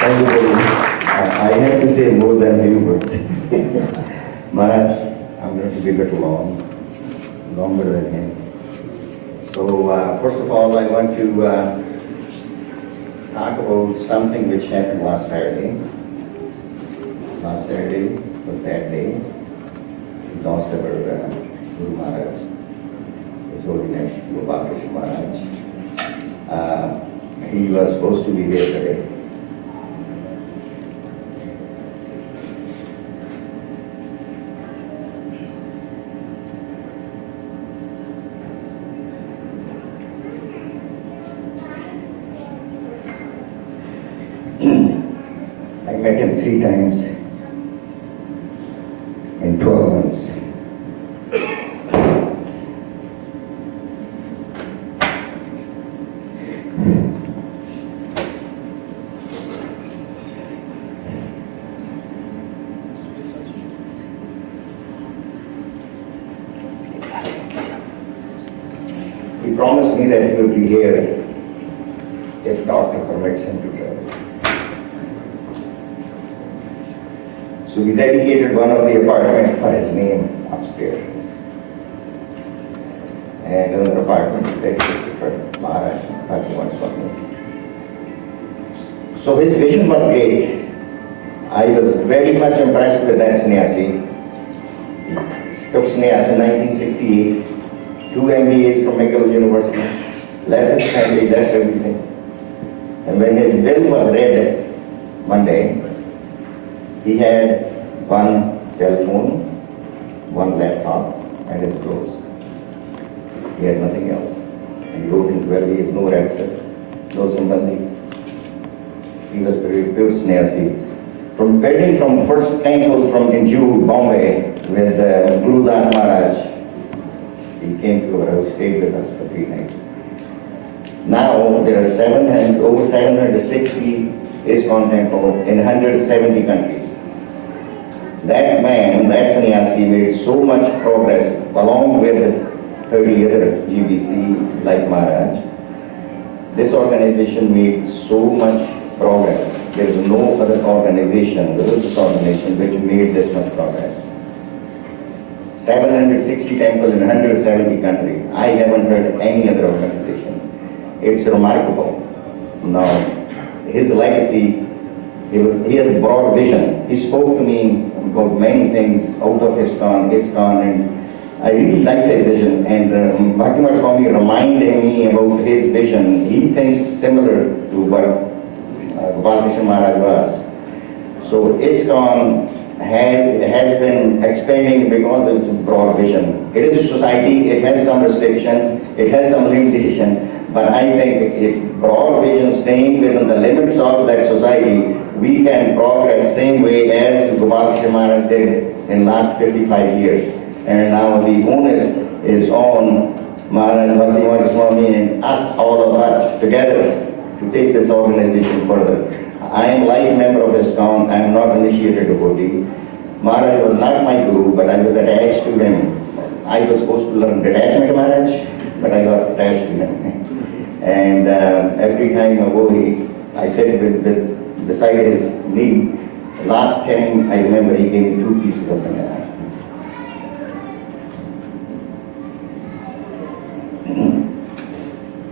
Thank you very much. I have to say more than few words. Maharaj, I'm going to be a little longer than him. So first of all, I want to talk about something which happened last Saturday. Last Saturday was a sad day. We lost our Guru Maharaj, His Holiness Krishna Maharaj. He was supposed to be here today. I met him 3 times in 12 months. He promised me that he would be here if doctor permits him to travel. So we dedicated one of the apartment for his name upstairs. And another apartment is dedicated for Maharaj, Bhakti Swami. So his vision was great. I was very much impressed with that sannyasi. He took sannyasi in 1968, 2 MBAs from McGill University, left his family, left everything. And when his will was read one day, he had 1 cell phone, 1 laptop, and his clothes. He had nothing else. And he wrote his will, he has no relative, no sambandhi. He was very pure sannyasi. From building from first temple from Inju, Bombay, with Guru Das Maharaj, he came to our house, stayed with us for 3 nights. Now there are over 760 ISKCON temples in 170 countries. That man, that sannyasi, made so much progress along with 30 other GBC like Maharaj. This organization made so much progress. There is no other organization, religious organization, which made this much progress. 760 temples in 170 countries. I haven't heard any other organization. It's remarkable. Now, his legacy, he had a broad vision. He spoke to me about many things out of ISKCON, and I really liked that vision. And Bhaktivinoda Swami reminded me about his vision. He thinks similar to what Gopal Krishna Maharaj was. So ISKCON has been expanding because of its broad vision. It is a society, it has some restriction, it has some limitation, but I think if broad vision staying within the limits of that society, we can progress same way as Gopal Krishna Maharaj did in last 55 years. And now the onus is on Maharaj Bhaktivinoda Swami and us, all of us together, to take this organization further. I am life member of ISKCON. I am not initiated devotee. Maharaj was not my guru, but I was attached to him. I was supposed to learn detachment Maharaj, but I got attached to him. And every time I go, I sit beside his knee. Last time I remember he gave me 2 pieces of banana.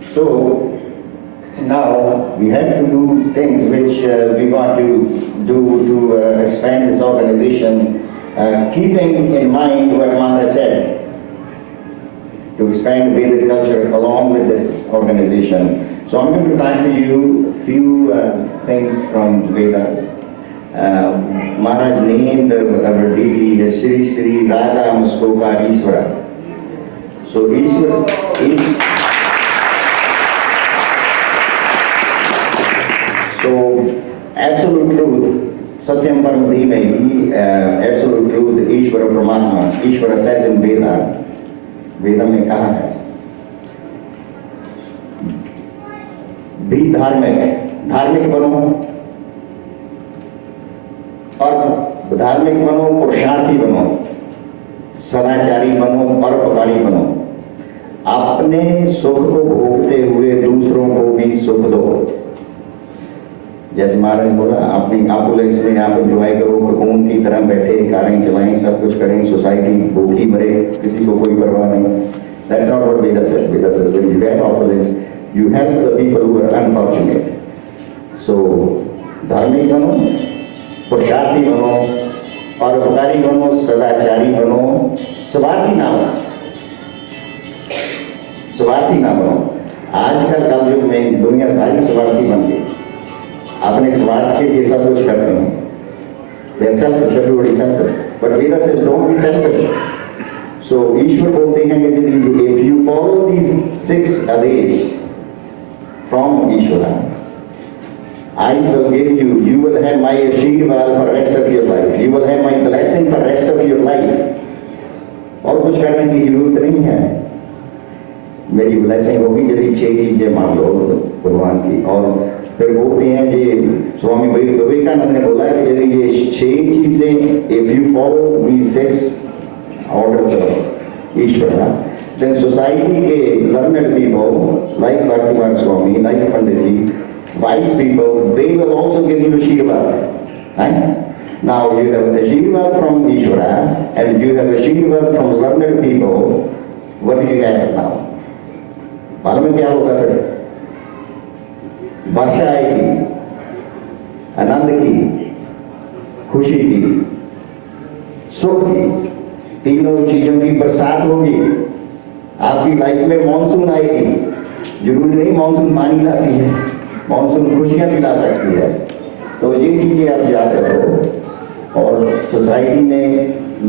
So now we have to do things which we want to do to expand this organization, keeping in mind what Maharaj said, to expand Vedic culture along with this organization. So I'm going to talk to you a few things from Vedas. Maharaj named our deity as Sri Radha Muskoka Ishvara. So So absolute truth, Satyam Param Dhimahi, absolute truth, Ishvara Paramatma. Ishvara says in Veda, Veda में कहा है, भी धार्मिक बनो, और धार्मिक बनो, पुरुषार्थी बनो, सदाचारी बनो, परोपकारी बनो, अपने सुख को भोगते हुए दूसरों को भी सुख दो। जैसे महाराज बोला, अपनी आपुलेंस में आप एंजॉय करो, ककून की तरह बैठे, कारें चलाएं, सब कुछ करें, सोसाइटी भूखी मरे, किसी को कोई परवाह नहीं। That's not what Veda says. Veda says when you have opulence, you help the people who are unfortunate. So धार्मिक बनो, पुरुषार्थी बनो, परोपकारी बनो, सदाचारी बनो, स्वार्थी ना बनो। स्वार्थी ना बनो। आजकल कलयुग में दुनिया सारी स्वार्थी बन गई, अपने स्वार्थ के लिए सब कुछ करते हैं। They are selfish, everybody selfish. But Veda says don't be selfish. So ईश्वर बोलते हैं कि if you follow these 6 Adesh from ईश्वरा, I will give you, you will have my आशीर्वाद for rest of your life. You will have my blessing for rest of your life. और कुछ करने की जरूरत नहीं है। मेरी ब्लेसिंग होगी यदि 6 चीजें मान लो भगवान की। और फिर बोलते हैं कि स्वामी विवेकानंद ने बोला कि यदि ये 6 चीजें, if you follow these 6 orders of ईश्वरा, then society के learned people like Bhaktivinoda Swami, like Pandit ji, wise people, they will also give you Ashirvad. Right? Now you have Ashirvad from Ishvara and you have Ashirvad from learned people. What do you have now? मालूम है क्या होगा फिर? वर्षा आएगी, आनंद की, खुशी की, सुख की, तीनों चीजों की बरसात होगी। आपकी लाइफ में मॉनसून आएगी। जरूरी नहीं मॉनसून पानी लाती है, मॉनसून खुशियां भी ला सकती है। तो ये चीजें आप याद रखो और सोसाइटी में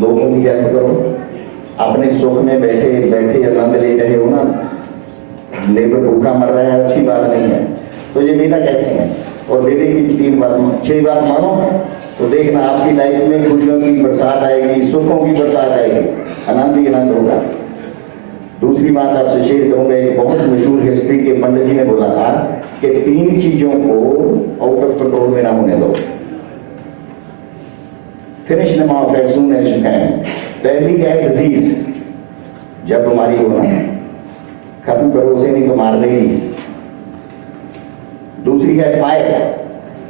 लोगों की हेल्प करो। अपने सुख में बैठे बैठे आनंद ले रहे हो ना, लेबर भूखा मर रहा है, अच्छी बात नहीं है। तो ये वेदा कहते हैं। और वेदे की 6 बात मानो तो देखना आपकी लाइफ में खुशियों की बरसात आएगी, सुखों की बरसात आएगी, आनंद ही आनंद होगा। दूसरी बात आपसे शेयर करूंगा, एक बहुत मशहूर हिस्ट्री के पंडित जी ने बोला था कि 3 चीजों को आउट ऑफ कंट्रोल में ना होने दो। Finish them off as soon as you can. पहली है डिजीज, जब बीमारी होना खत्म करो उसे, नहीं तो मार देगी। दूसरी है फायर,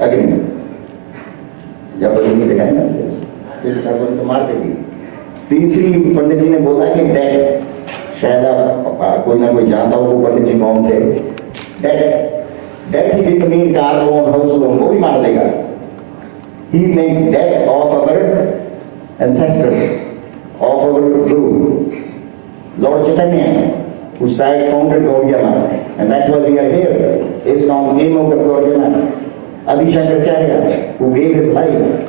अग्नि, जब अग्नि दिखाए ना तो मार देगी। तीसरी पंडित जी ने बोला कि डेट, शायद आप कोई ना कोई जानता हो वो पंडित जी कौन थे। That he did mean car loan, house loan, वो भी मार देगा। He meant debt of our ancestors, of our guru, Lord Chaitanya, who founded Gaudiya Math, and that's why we are here. ISKCON came out of Gaudiya Math. Adi Shankaracharya, who gave his life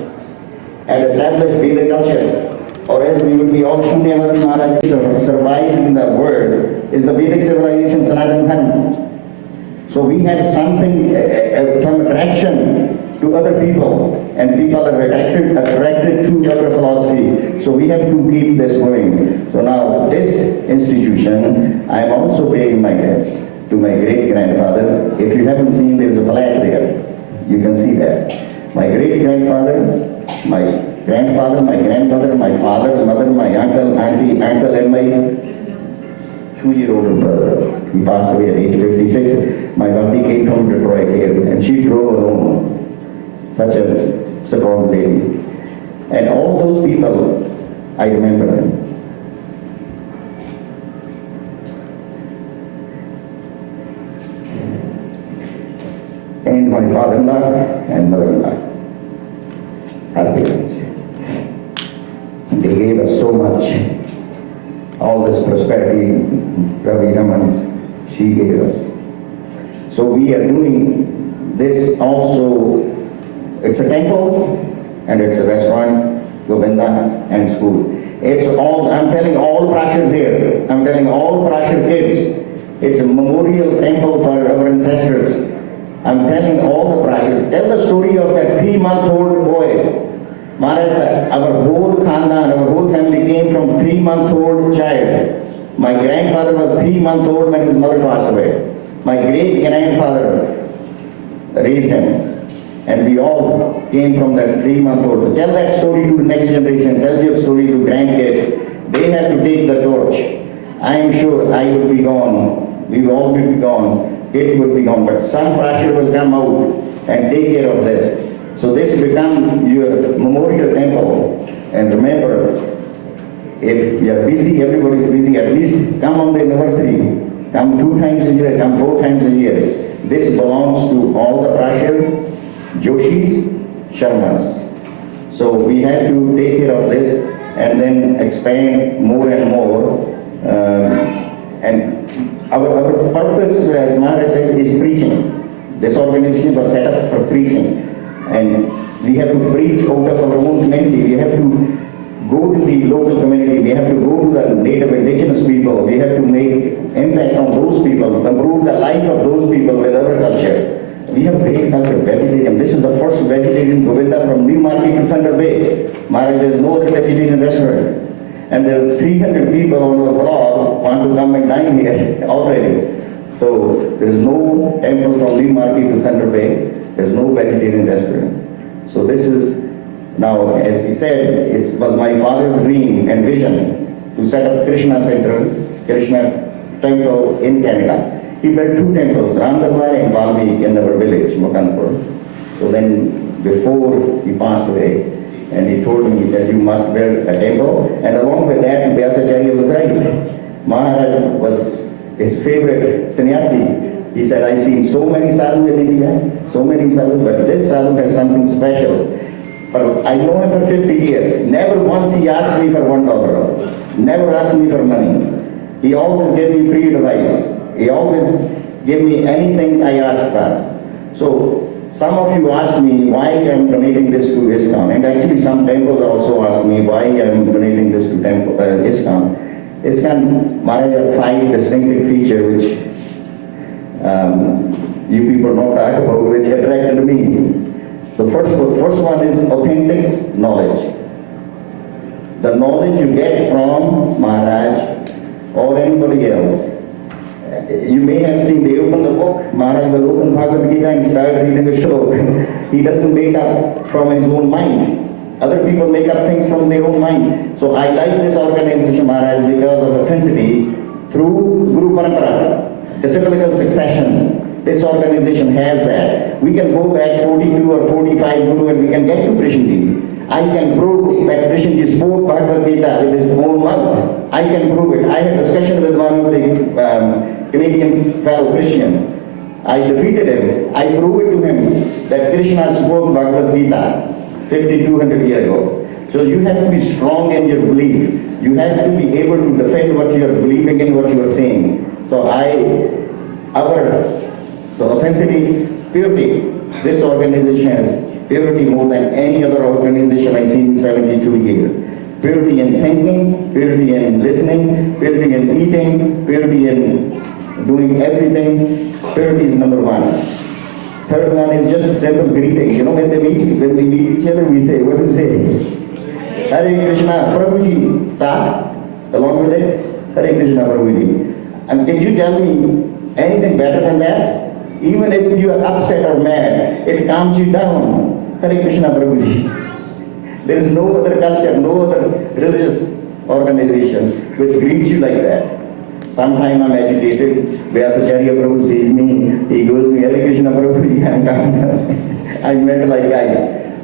and established Vedic culture, or else we would be all Shunyavati Maharaj. Survived in the world is the Vedic civilization, Sanatana Dharma. So we have something, some attraction to other people, and people are attracted to our philosophy. So we have to keep this going. So now this institution, I am also paying my debts to my great-grandfather. If you haven't seen, there is a plaque there. You can see that. My great-grandfather, my grandfather, my grandmother, my father's mother, my uncle, auntie, uncle, and my 2-year-old brother. He passed away at age 56. My auntie came from Detroit here, and she drove alone. Such a strong lady. And all those people, I remember them. And my father-in-law and mother-in-law, our parents. They gave us so much. All this prosperity, Ravi Raman, she gave us. So we are doing this also. It's a temple and it's a restaurant, Govinda, and school. It's all, I'm telling all Prashars here, I'm telling all Prashar kids, it's a memorial temple for our ancestors. I'm telling all the Prashars, tell the story of that 3-month-old boy. Maharaj said, our whole khandan, our whole family came from 3-month-old child. My grandfather was 3-month-old when his mother passed away. My great-grandfather raised him. And we all came from that 3-month-old. Tell that story to the next generation, tell your story to grandkids. They have to take the torch. I am sure I will be gone, we all will be gone, kids will be gone, but some Prashar will come out and take care of this. So this become your memorial temple. And remember, if you are busy, everybody is busy, at least come on the anniversary. Come 2 times a year, come 4 times a year. This belongs to all the Prashar, Joshis, Sharmas. So we have to take care of this and then expand more and more. And our purpose, as Maharaj says, is preaching. This organization was set up for preaching. And we have to preach out of our own community. We have to go to the local community. We have to go to the native indigenous people. We have to make impact on those people, improve the life of those people with our culture. We have great culture, vegetarian. This is the first vegetarian Govinda from New Market to Thunder Bay. Maharaj, there is no other vegetarian restaurant. And there are 300 people on our blog want to come and dine here already. So there is no temple from New Market to Thunder Bay. There is no vegetarian restaurant. So this is, now as he said, it was my father's dream and vision to set up Krishna Center, Krishna Temple in Canada. He built 2 temples, Ramdarbar and Valmiki in our village, Mukanpur. So then before he passed away, and he told me, he said, you must build a temple. And along with that, Vyasacharya was right. Maharaj was his favorite sannyasi. He said, I've seen so many sadhus in India, so many sadhus, but this sadhu has something special. I know him for 50 years. Never once he asked me for $1. Never asked me for money. He always gave me free advice. He always gave me anything I asked for. So some of you asked me why I am donating this to ISKCON, and actually some temples also asked me why I am donating this to ISKCON. ISKCON, Maharaj has 5 distinctive features which you people don't talk about, which attracted me. The first one is authentic knowledge. The knowledge you get from Maharaj or anybody else. You may have seen, they open the book, Maharaj will open Bhagavad Gita and start reading the shlok. He doesn't make up from his own mind. Other people make up things from their own mind. So I like this organization, Maharaj, because of authenticity through Guru Parampara, disciplical succession. This organization has that. We can go back 42 or 45 Guru and we can get to Krishna Ji. I can prove that Krishna ji spoke Bhagavad Gita with his own mouth. I can prove it. I had a discussion with one of the Canadian fellow Christian. I defeated him. I proved it to him that Krishna spoke Bhagavad Gita 5,200 years ago. So you have to be strong in your belief. You have to be able to defend what you are believing in, what you are saying. So so authenticity, purity. This organization has purity more than any other organization I've seen in 72 years. Purity in thinking, purity in listening, purity in eating, purity in doing everything. Purity is number one. Third one is just simple greeting. You know, when we meet each other, we say, what do you say? Hare Krishna, Prabhuji, Sat, along with it, Hare Krishna, Prabhuji. And can you tell me anything better than that? Even if you are upset or mad, it calms you down. Hare Krishna, Prabhuji. There is no other culture, no other religious organization which greets you like that. Sometimes I'm agitated. Vyasacharya Prabhu sees me, he goes to me, Hare Krishna, Prabhuji, I'm down. I met like guys.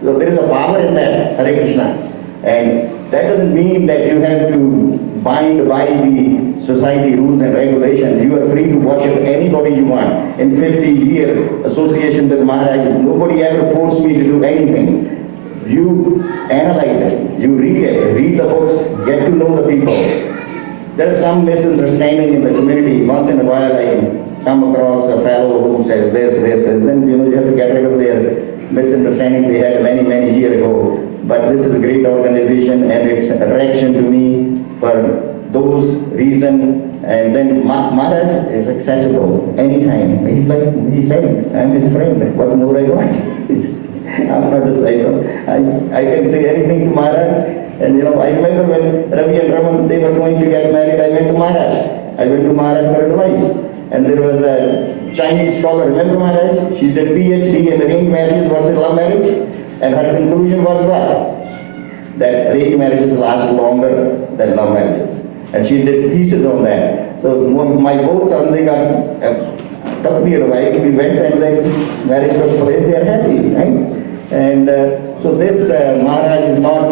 So there is a power in that, Hare Krishna. And that doesn't mean that you have to bind by the society rules and regulations. You are free to worship anybody you want. In 50-year association with Maharaj, nobody ever forced me to do anything. You analyze it, you read the books, get to know the people. There is some misunderstanding in the community. Once in a while I come across a fellow who says this, and then you have to get rid of their misunderstanding they had many years ago. But this is a great organization and it's attraction to me for those reasons. And then Maharaj is accessible anytime. He said, I'm his friend. What more I want? I'm not a disciple. I can say anything to Maharaj. And I remember when Ravi and Raman, they were going to get married, I went to Maharaj. I went to Maharaj for advice. And there was a Chinese scholar, remember Maharaj? She did PhD in arranged marriages versus love marriage. And her conclusion was what? That arranged marriages last longer than love marriages. And she did thesis on that. So my both sons, they took the advice, we went and the marriage took place, they are happy, right? And so this Maharaj is not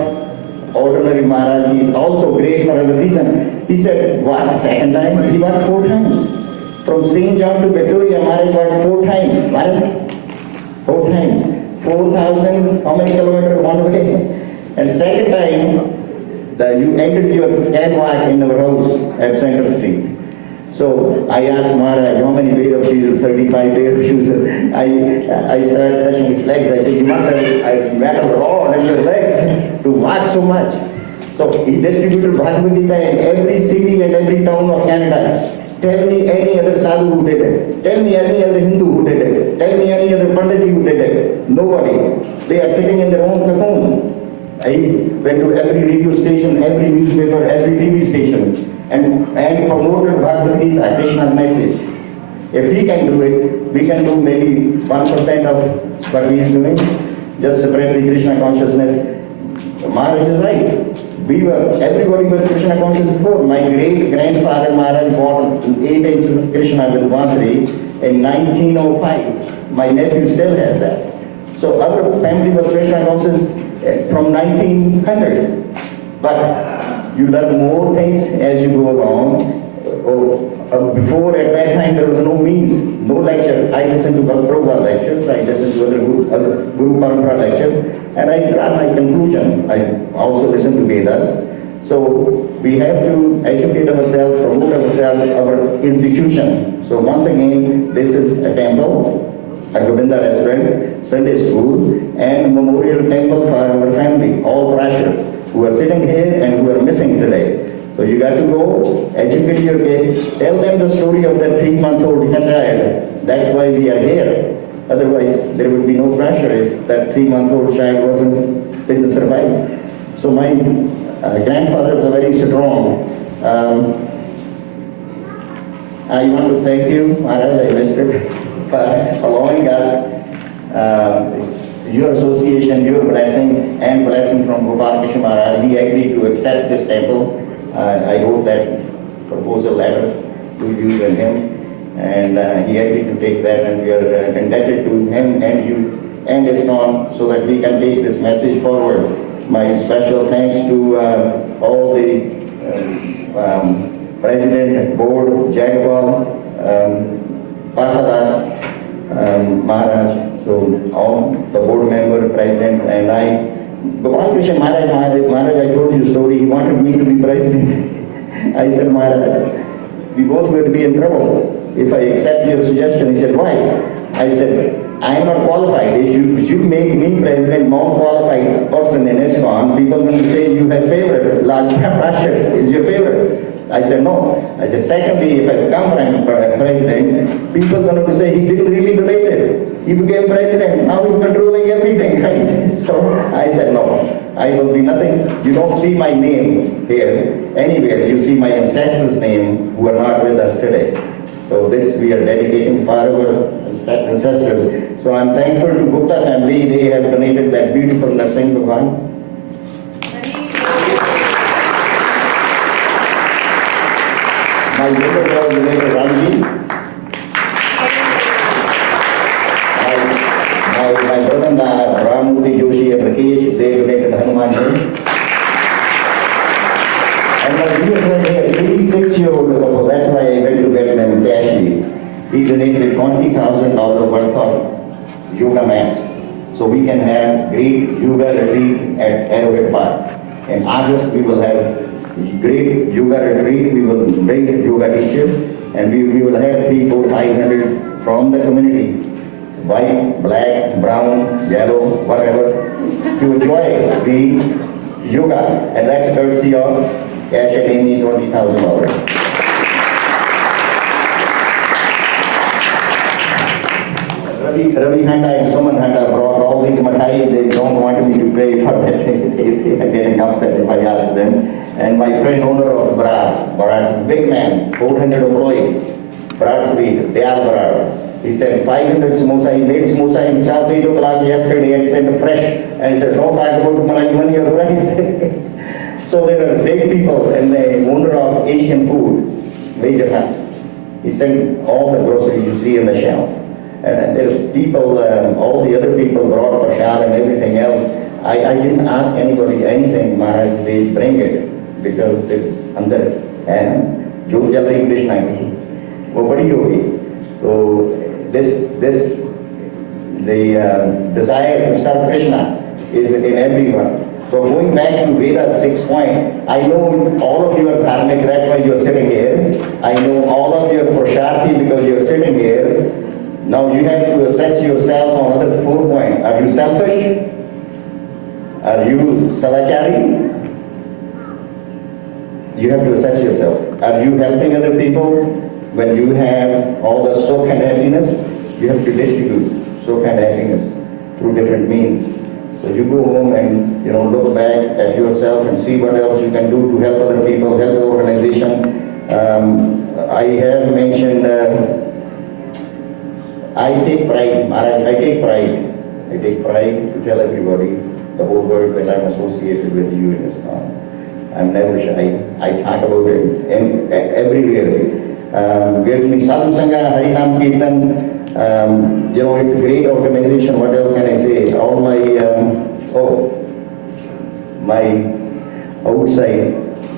ordinary Maharaj, he is also great for another reason. He said, what, second time? He worked 4 times. From St. John to Victoria, Maharaj worked 4 times. Maharaj, 4 times. 4,000, how many kilometers one way? And second time, you ended your walk in our house at Center Street. So I asked Maharaj, how many pair of shoes? 35 pair of shoes. I started touching his legs. I said, you must have metal rod in your legs to walk so much. So he distributed Bhagavad Gita in every city and every town of Canada. Tell me any other sadhu who did it. Tell me any other Hindu who did it. Tell me any other Panditji who did it. Nobody. They are sitting in their own cocoon. I went to every radio station, every newspaper, every TV station and promoted Bhagavad Gita, Krishna's message. If he can do it, we can do maybe 1% of what he is doing. Just spread the Krishna consciousness. Maharaj is right. Everybody was Krishna conscious before. My great-grandfather Maharaj bought 8 inches of Krishna with Bansuri in 1905. My nephew still has that. So our family was Krishna conscious from 1900. But you learn more things as you go along. Before, at that time, there was no means, no lecture. I listened to Prabhupada lectures, I listened to other Guru Parampara lectures, and I draw my conclusion. I also listened to Vedas. So we have to educate ourselves, promote ourselves, our institution. So once again, this is a temple, a Govinda restaurant, Sunday school, and a memorial temple for our family, all prashas who are sitting here and who are missing today. So you got to go, educate your kid, tell them the story of that 3-month-old child. That's why we are here. Otherwise, there would be no pressure if that 3-month-old child didn't survive. So my grandfather was very strong. I want to thank you, Maharaj, I missed it, for allowing us your association, your blessing, and blessing from Gopal Krishna Maharaj. He agreed to accept this temple. I wrote that proposal letter to you and him, and he agreed to take that, and we are indebted to him and you and ISKCON so that we can take this message forward. My special thanks to all the President, Board, Jagpal, Parthadas, Maharaj, so all the board member, President, and I. Bhagwan Krishna Maharaj, I told you a story, he wanted me to be president. I said, Maharaj, we both were to be in trouble if I accept your suggestion. He said, why? I said, I am not qualified. If you make me president, non-qualified person in ISKCON, people will say you have favorite. Lal Prashar is your favorite. I said, no. I said, secondly, if I become president, people are going to say he didn't really donate it. He became president. Now he's controlling everything, right? So I said, no. I will be nothing. You don't see my name here anywhere. You see my ancestors' name who are not with us today. So this we are dedicating for our ancestors. So I'm thankful to Gupta family. They have donated that beautiful Narsingh Bhagwan. My brother was donated Ramji. My brother-in-law Ramurthy Joshi and Rakesh, they donated Hanuman. And my dear friend here, 86-year-old couple, that's why I went to get them cashly. He donated $20,000 worth of yoga mats. So we can have great yoga retreat at Arrowhead Park. In August, we will have great yoga retreat. We will bring yoga teacher, and we will have 300, 400, 500 from the community. White, black, brown, yellow, whatever, to enjoy the yoga. And that's courtesy of Cash and Amy, $20,000. Ravi Handa and Suman Handa brought all these mathai. They don't want me to pay for that. They are getting upset if I ask them. And my friend owner of Barat, big man, 400 employee, Barat Sweet, Dayal Barat. He said 500 samosa. He made samosa himself 8 o'clock yesterday and sent fresh. And he said, don't talk about money or price. So there are big people, and the owner of Asian food, Major Khan. He sent all the groceries you see in the shelf. And there are people, all the other people brought prasad and everything else. I didn't ask anybody anything, Maharaj, they bring it because they're under. And jo jal rahi Krishna ki, wo badi ho gayi. So the desire to serve Krishna is in everyone. So going back to Veda 6 point, I know all of you are dharmic, that's why you're sitting here. I know all of you are Purusharthi because you're sitting here. Now you have to assess yourself on other 4 points. Are you selfish? Are you sadachari? You have to assess yourself. Are you helping other people? When you have all the sukh and happiness, you have to distribute sukh and happiness through different means. So you go home and look back at yourself and see what else you can do to help other people, help the organization. I have mentioned, I take pride, Maharaj, I take pride. I take pride to tell everybody, the whole world, that I'm associated with you in ISKCON. I'm never shy. I talk about it everywhere. Virtually Sadhu Sangha, Harinam Kirtan, it's a great organization. What else can I say? All my, my outside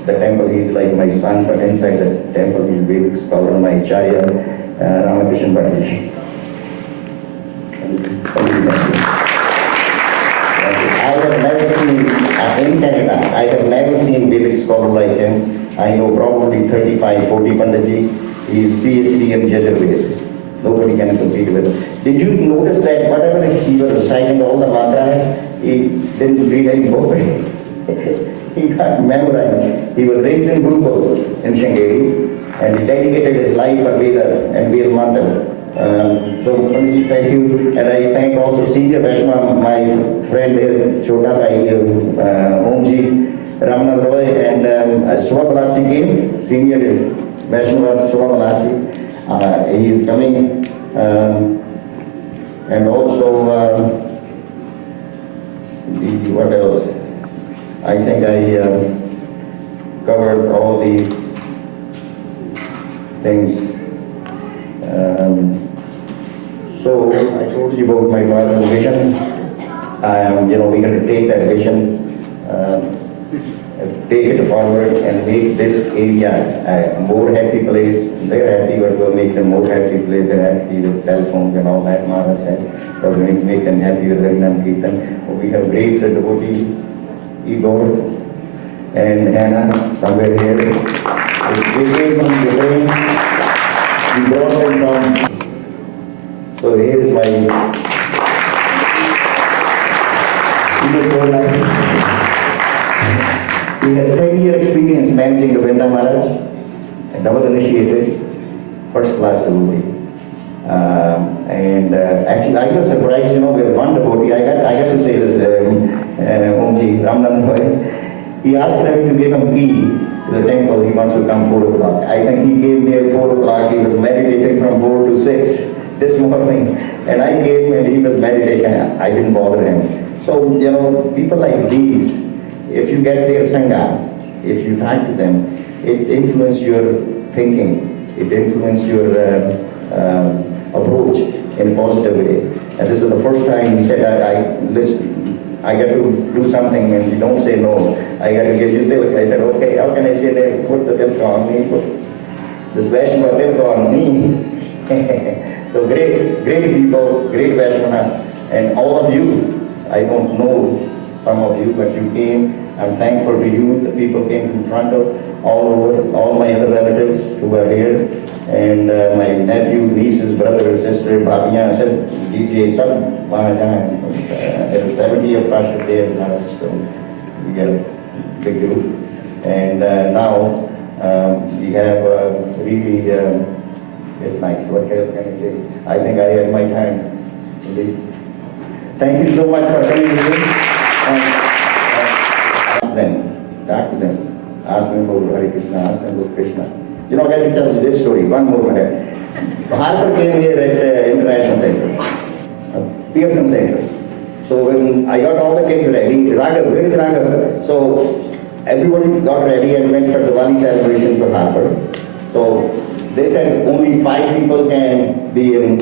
the temple, he's like my son, but inside the temple, he's Vedic scholar, my Acharya, Ramakrishna Bhattaji. I have never seen, in Canada, I have never seen Vedic scholar like him. I know probably 35, 40 Panditji. He is PhD in Yajurveda. Nobody can compete with him. Did you notice that whatever he was reciting all the mantra, he didn't read any book? He got memorized. He was raised in Gurukul in Shringeri, and he dedicated his life for Vedas and Ved mantra. So thank you, and I thank also senior Vaishnava, my friend here, Chota Bhai, Omji, Ramana Roy, and Suvabalasi came, senior Vaishnava Suvabalasi. He is coming, and also what else? I think I covered all the things. So I told you about my father's vision. We're going to take that vision take it forward and make this area a more happy place. They're happy, but we'll make them more happy place. They're happy with cell phones and all that, Maharaj says. But we make them happy with Harinam Kirtan. We have great devotee, Igor and Hannah, somewhere here. They came from Ukraine. We brought them from. So here is my. He was so nice. He has 10-year experience managing the Vrinda Maharaj, a double initiated, first class devotee. Actually, I was surprised, with one devotee. I got to say this, Omji Ramananda. He asked me to give him key to the temple. He wants to come 4 o'clock. I think he gave me at 4 o'clock. He was meditating from 4 to 6 this morning, and I came and he was meditating. I didn't bother him. So people like these, if you get their sangha, if you talk to them, it influences your thinking. It influences your approach in a positive way. And this is the first time he said, I got to do something and you don't say no. I got to give you tilak. I said, okay, how can I say that? Put the tilak on me. Put this Vaishnava tilak on me. So great people, great Vaishnava. And all of you, I don't know some of you, but you came. I'm thankful to you. The people came from Toronto, all over, all my other relatives who are here, and my nephew, nieces, brother, sister, Bhabiyan, DJ, sab there are 70 of Pashas here now, so we get a big group. And now we have really, it's nice. What else can I say? I think I had my time. Thank you so much for coming here. Talk to them, ask them about Hare Krishna, ask them about Krishna. I got to tell you this story, one more minute. Harper came here at International Center, Pearson Center. So when I got all the kids ready, Raghav, where is Raghav? So everybody got ready and went for the Diwali celebration for Harper. So they said only 5 people can be in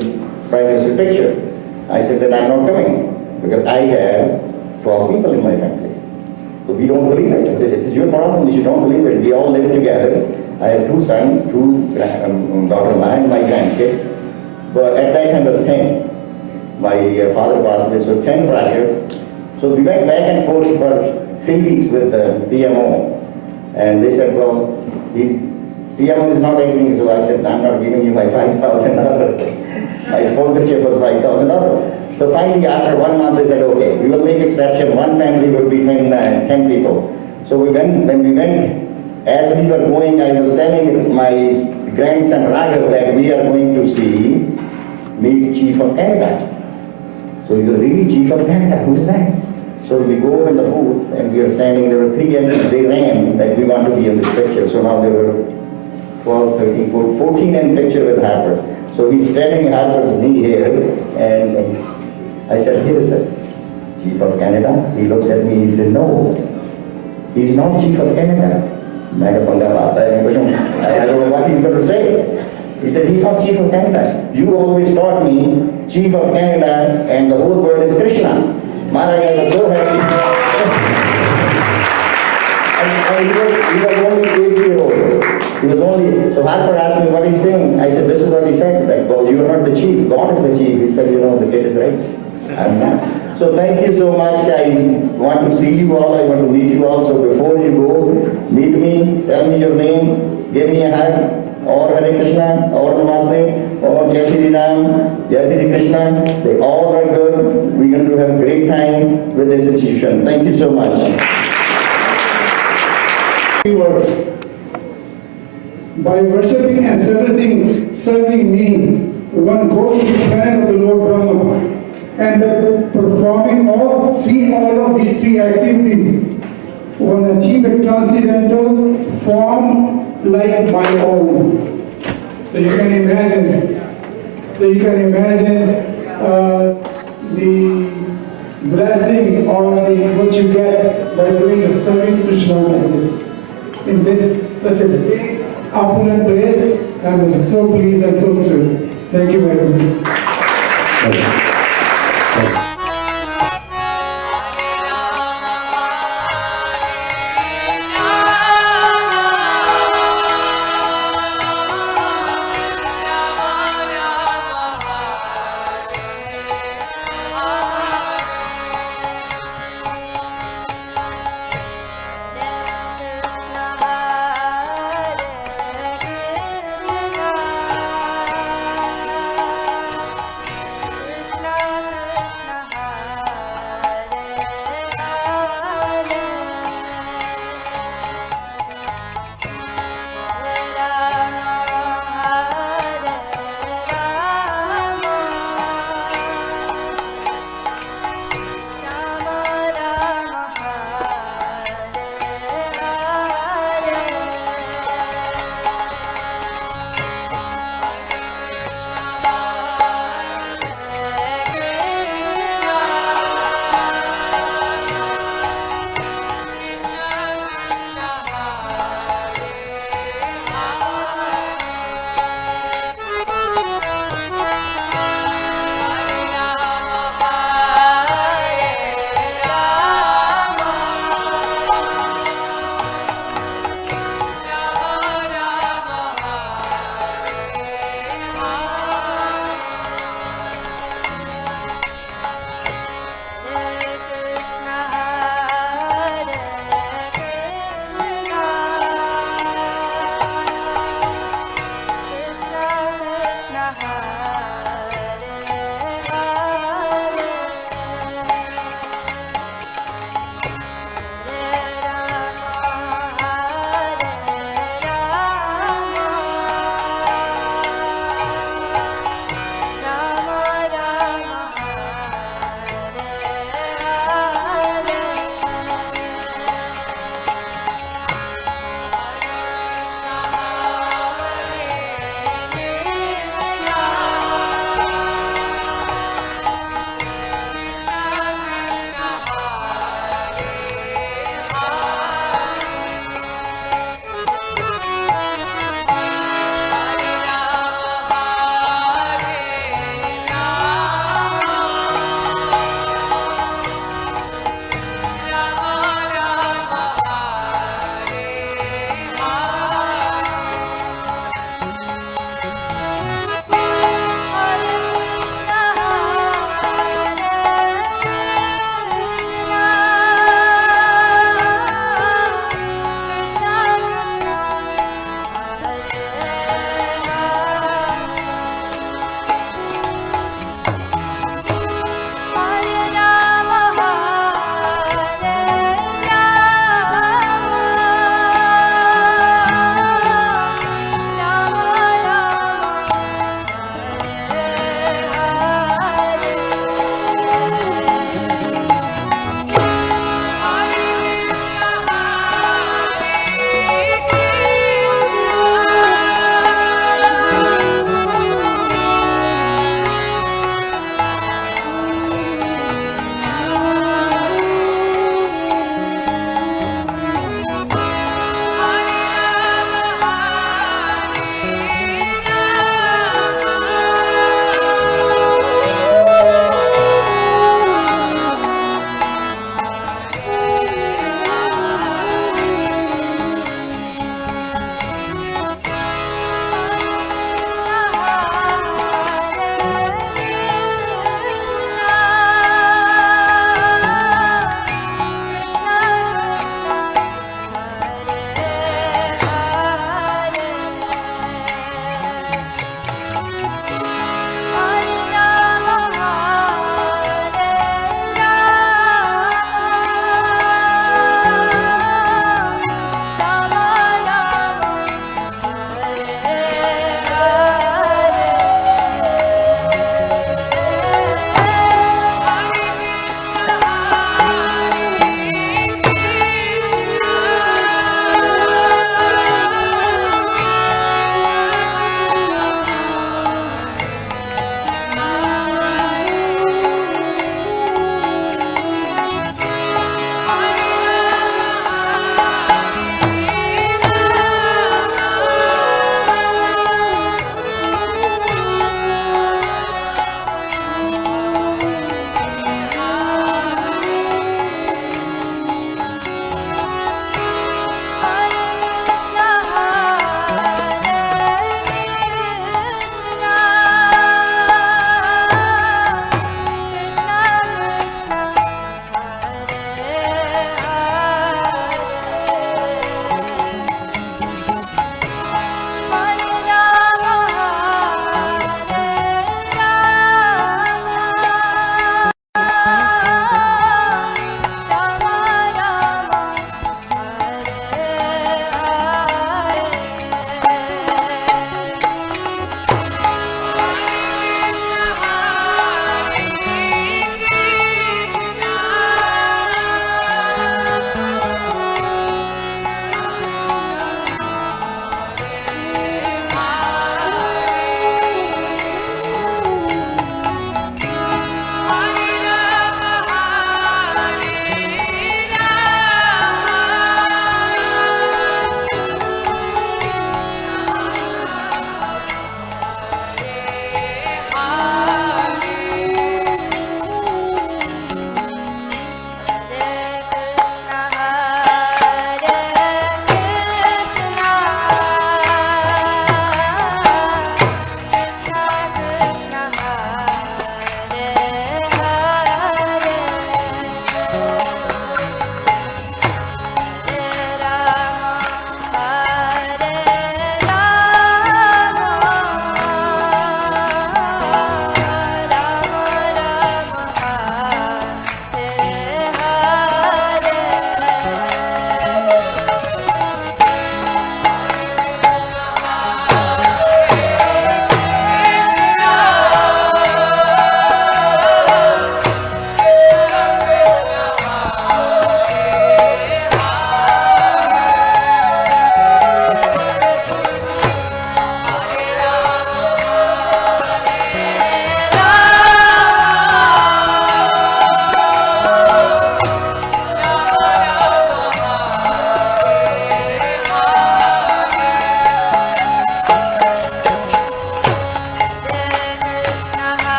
Prime Minister's picture. I said, then I'm not coming, because I have 12 people in my family. So we don't believe it. I said, it is your problem if you don't believe it. We all live together. I have 2 sons, 2 daughter-in-law, and my grandkids. But at that time it was 10. My father passed away, so 10 brushes. So we went back and forth for 3 weeks with the PMO. And they said, well, PMO is not agreeing. So I said, I'm not giving you my $5,000. My sponsorship was $5,000. So finally, after 1 month, they said, okay, we will make exception. One family will be 10 people. So when we went, as we were going, I was telling my grandson Raghav that we are going to meet Chief of Canada. So you're really Chief of Canada, who's that? So we go in the booth and we are standing, there were 3 MPs, they ran that we want to be in this picture. So now there were 12, 13, 14 in picture with Harper. So he's standing Harper's knee here, and I said, here is the Chief of Canada. He looks at me, he said, no, he's not Chief of Canada. I don't know what he's going to say. He said, he's not Chief of Canada. You always taught me Chief of Canada and the whole word is Krishna. Maharaj, I was so happy. And he was only 8-year-old. He was only, so Harper asked me what he's saying. I said, this is what he said, that oh, you are not the chief, God is the chief. He said, the kid is right. I'm not. So thank you so much. I want to see you all, I want to meet you all. So before you go, meet me, tell me your name, give me a hug, or Hare Krishna, or Namaste, or Jai Shri Ram, Jai Shri Krishna. They all are good. We're going to have a great time with this institution. Thank you so much. By worshipping and serving me, one goes to the planet of the Lord Brahma. And performing all of these 3 activities, one achieve a transcendental form like my own. So you can imagine. The blessing or what you get by doing the serving Krishna like this. In this such a big opulent place, I'm so pleased and so thrilled. Thank you very much.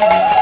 Hare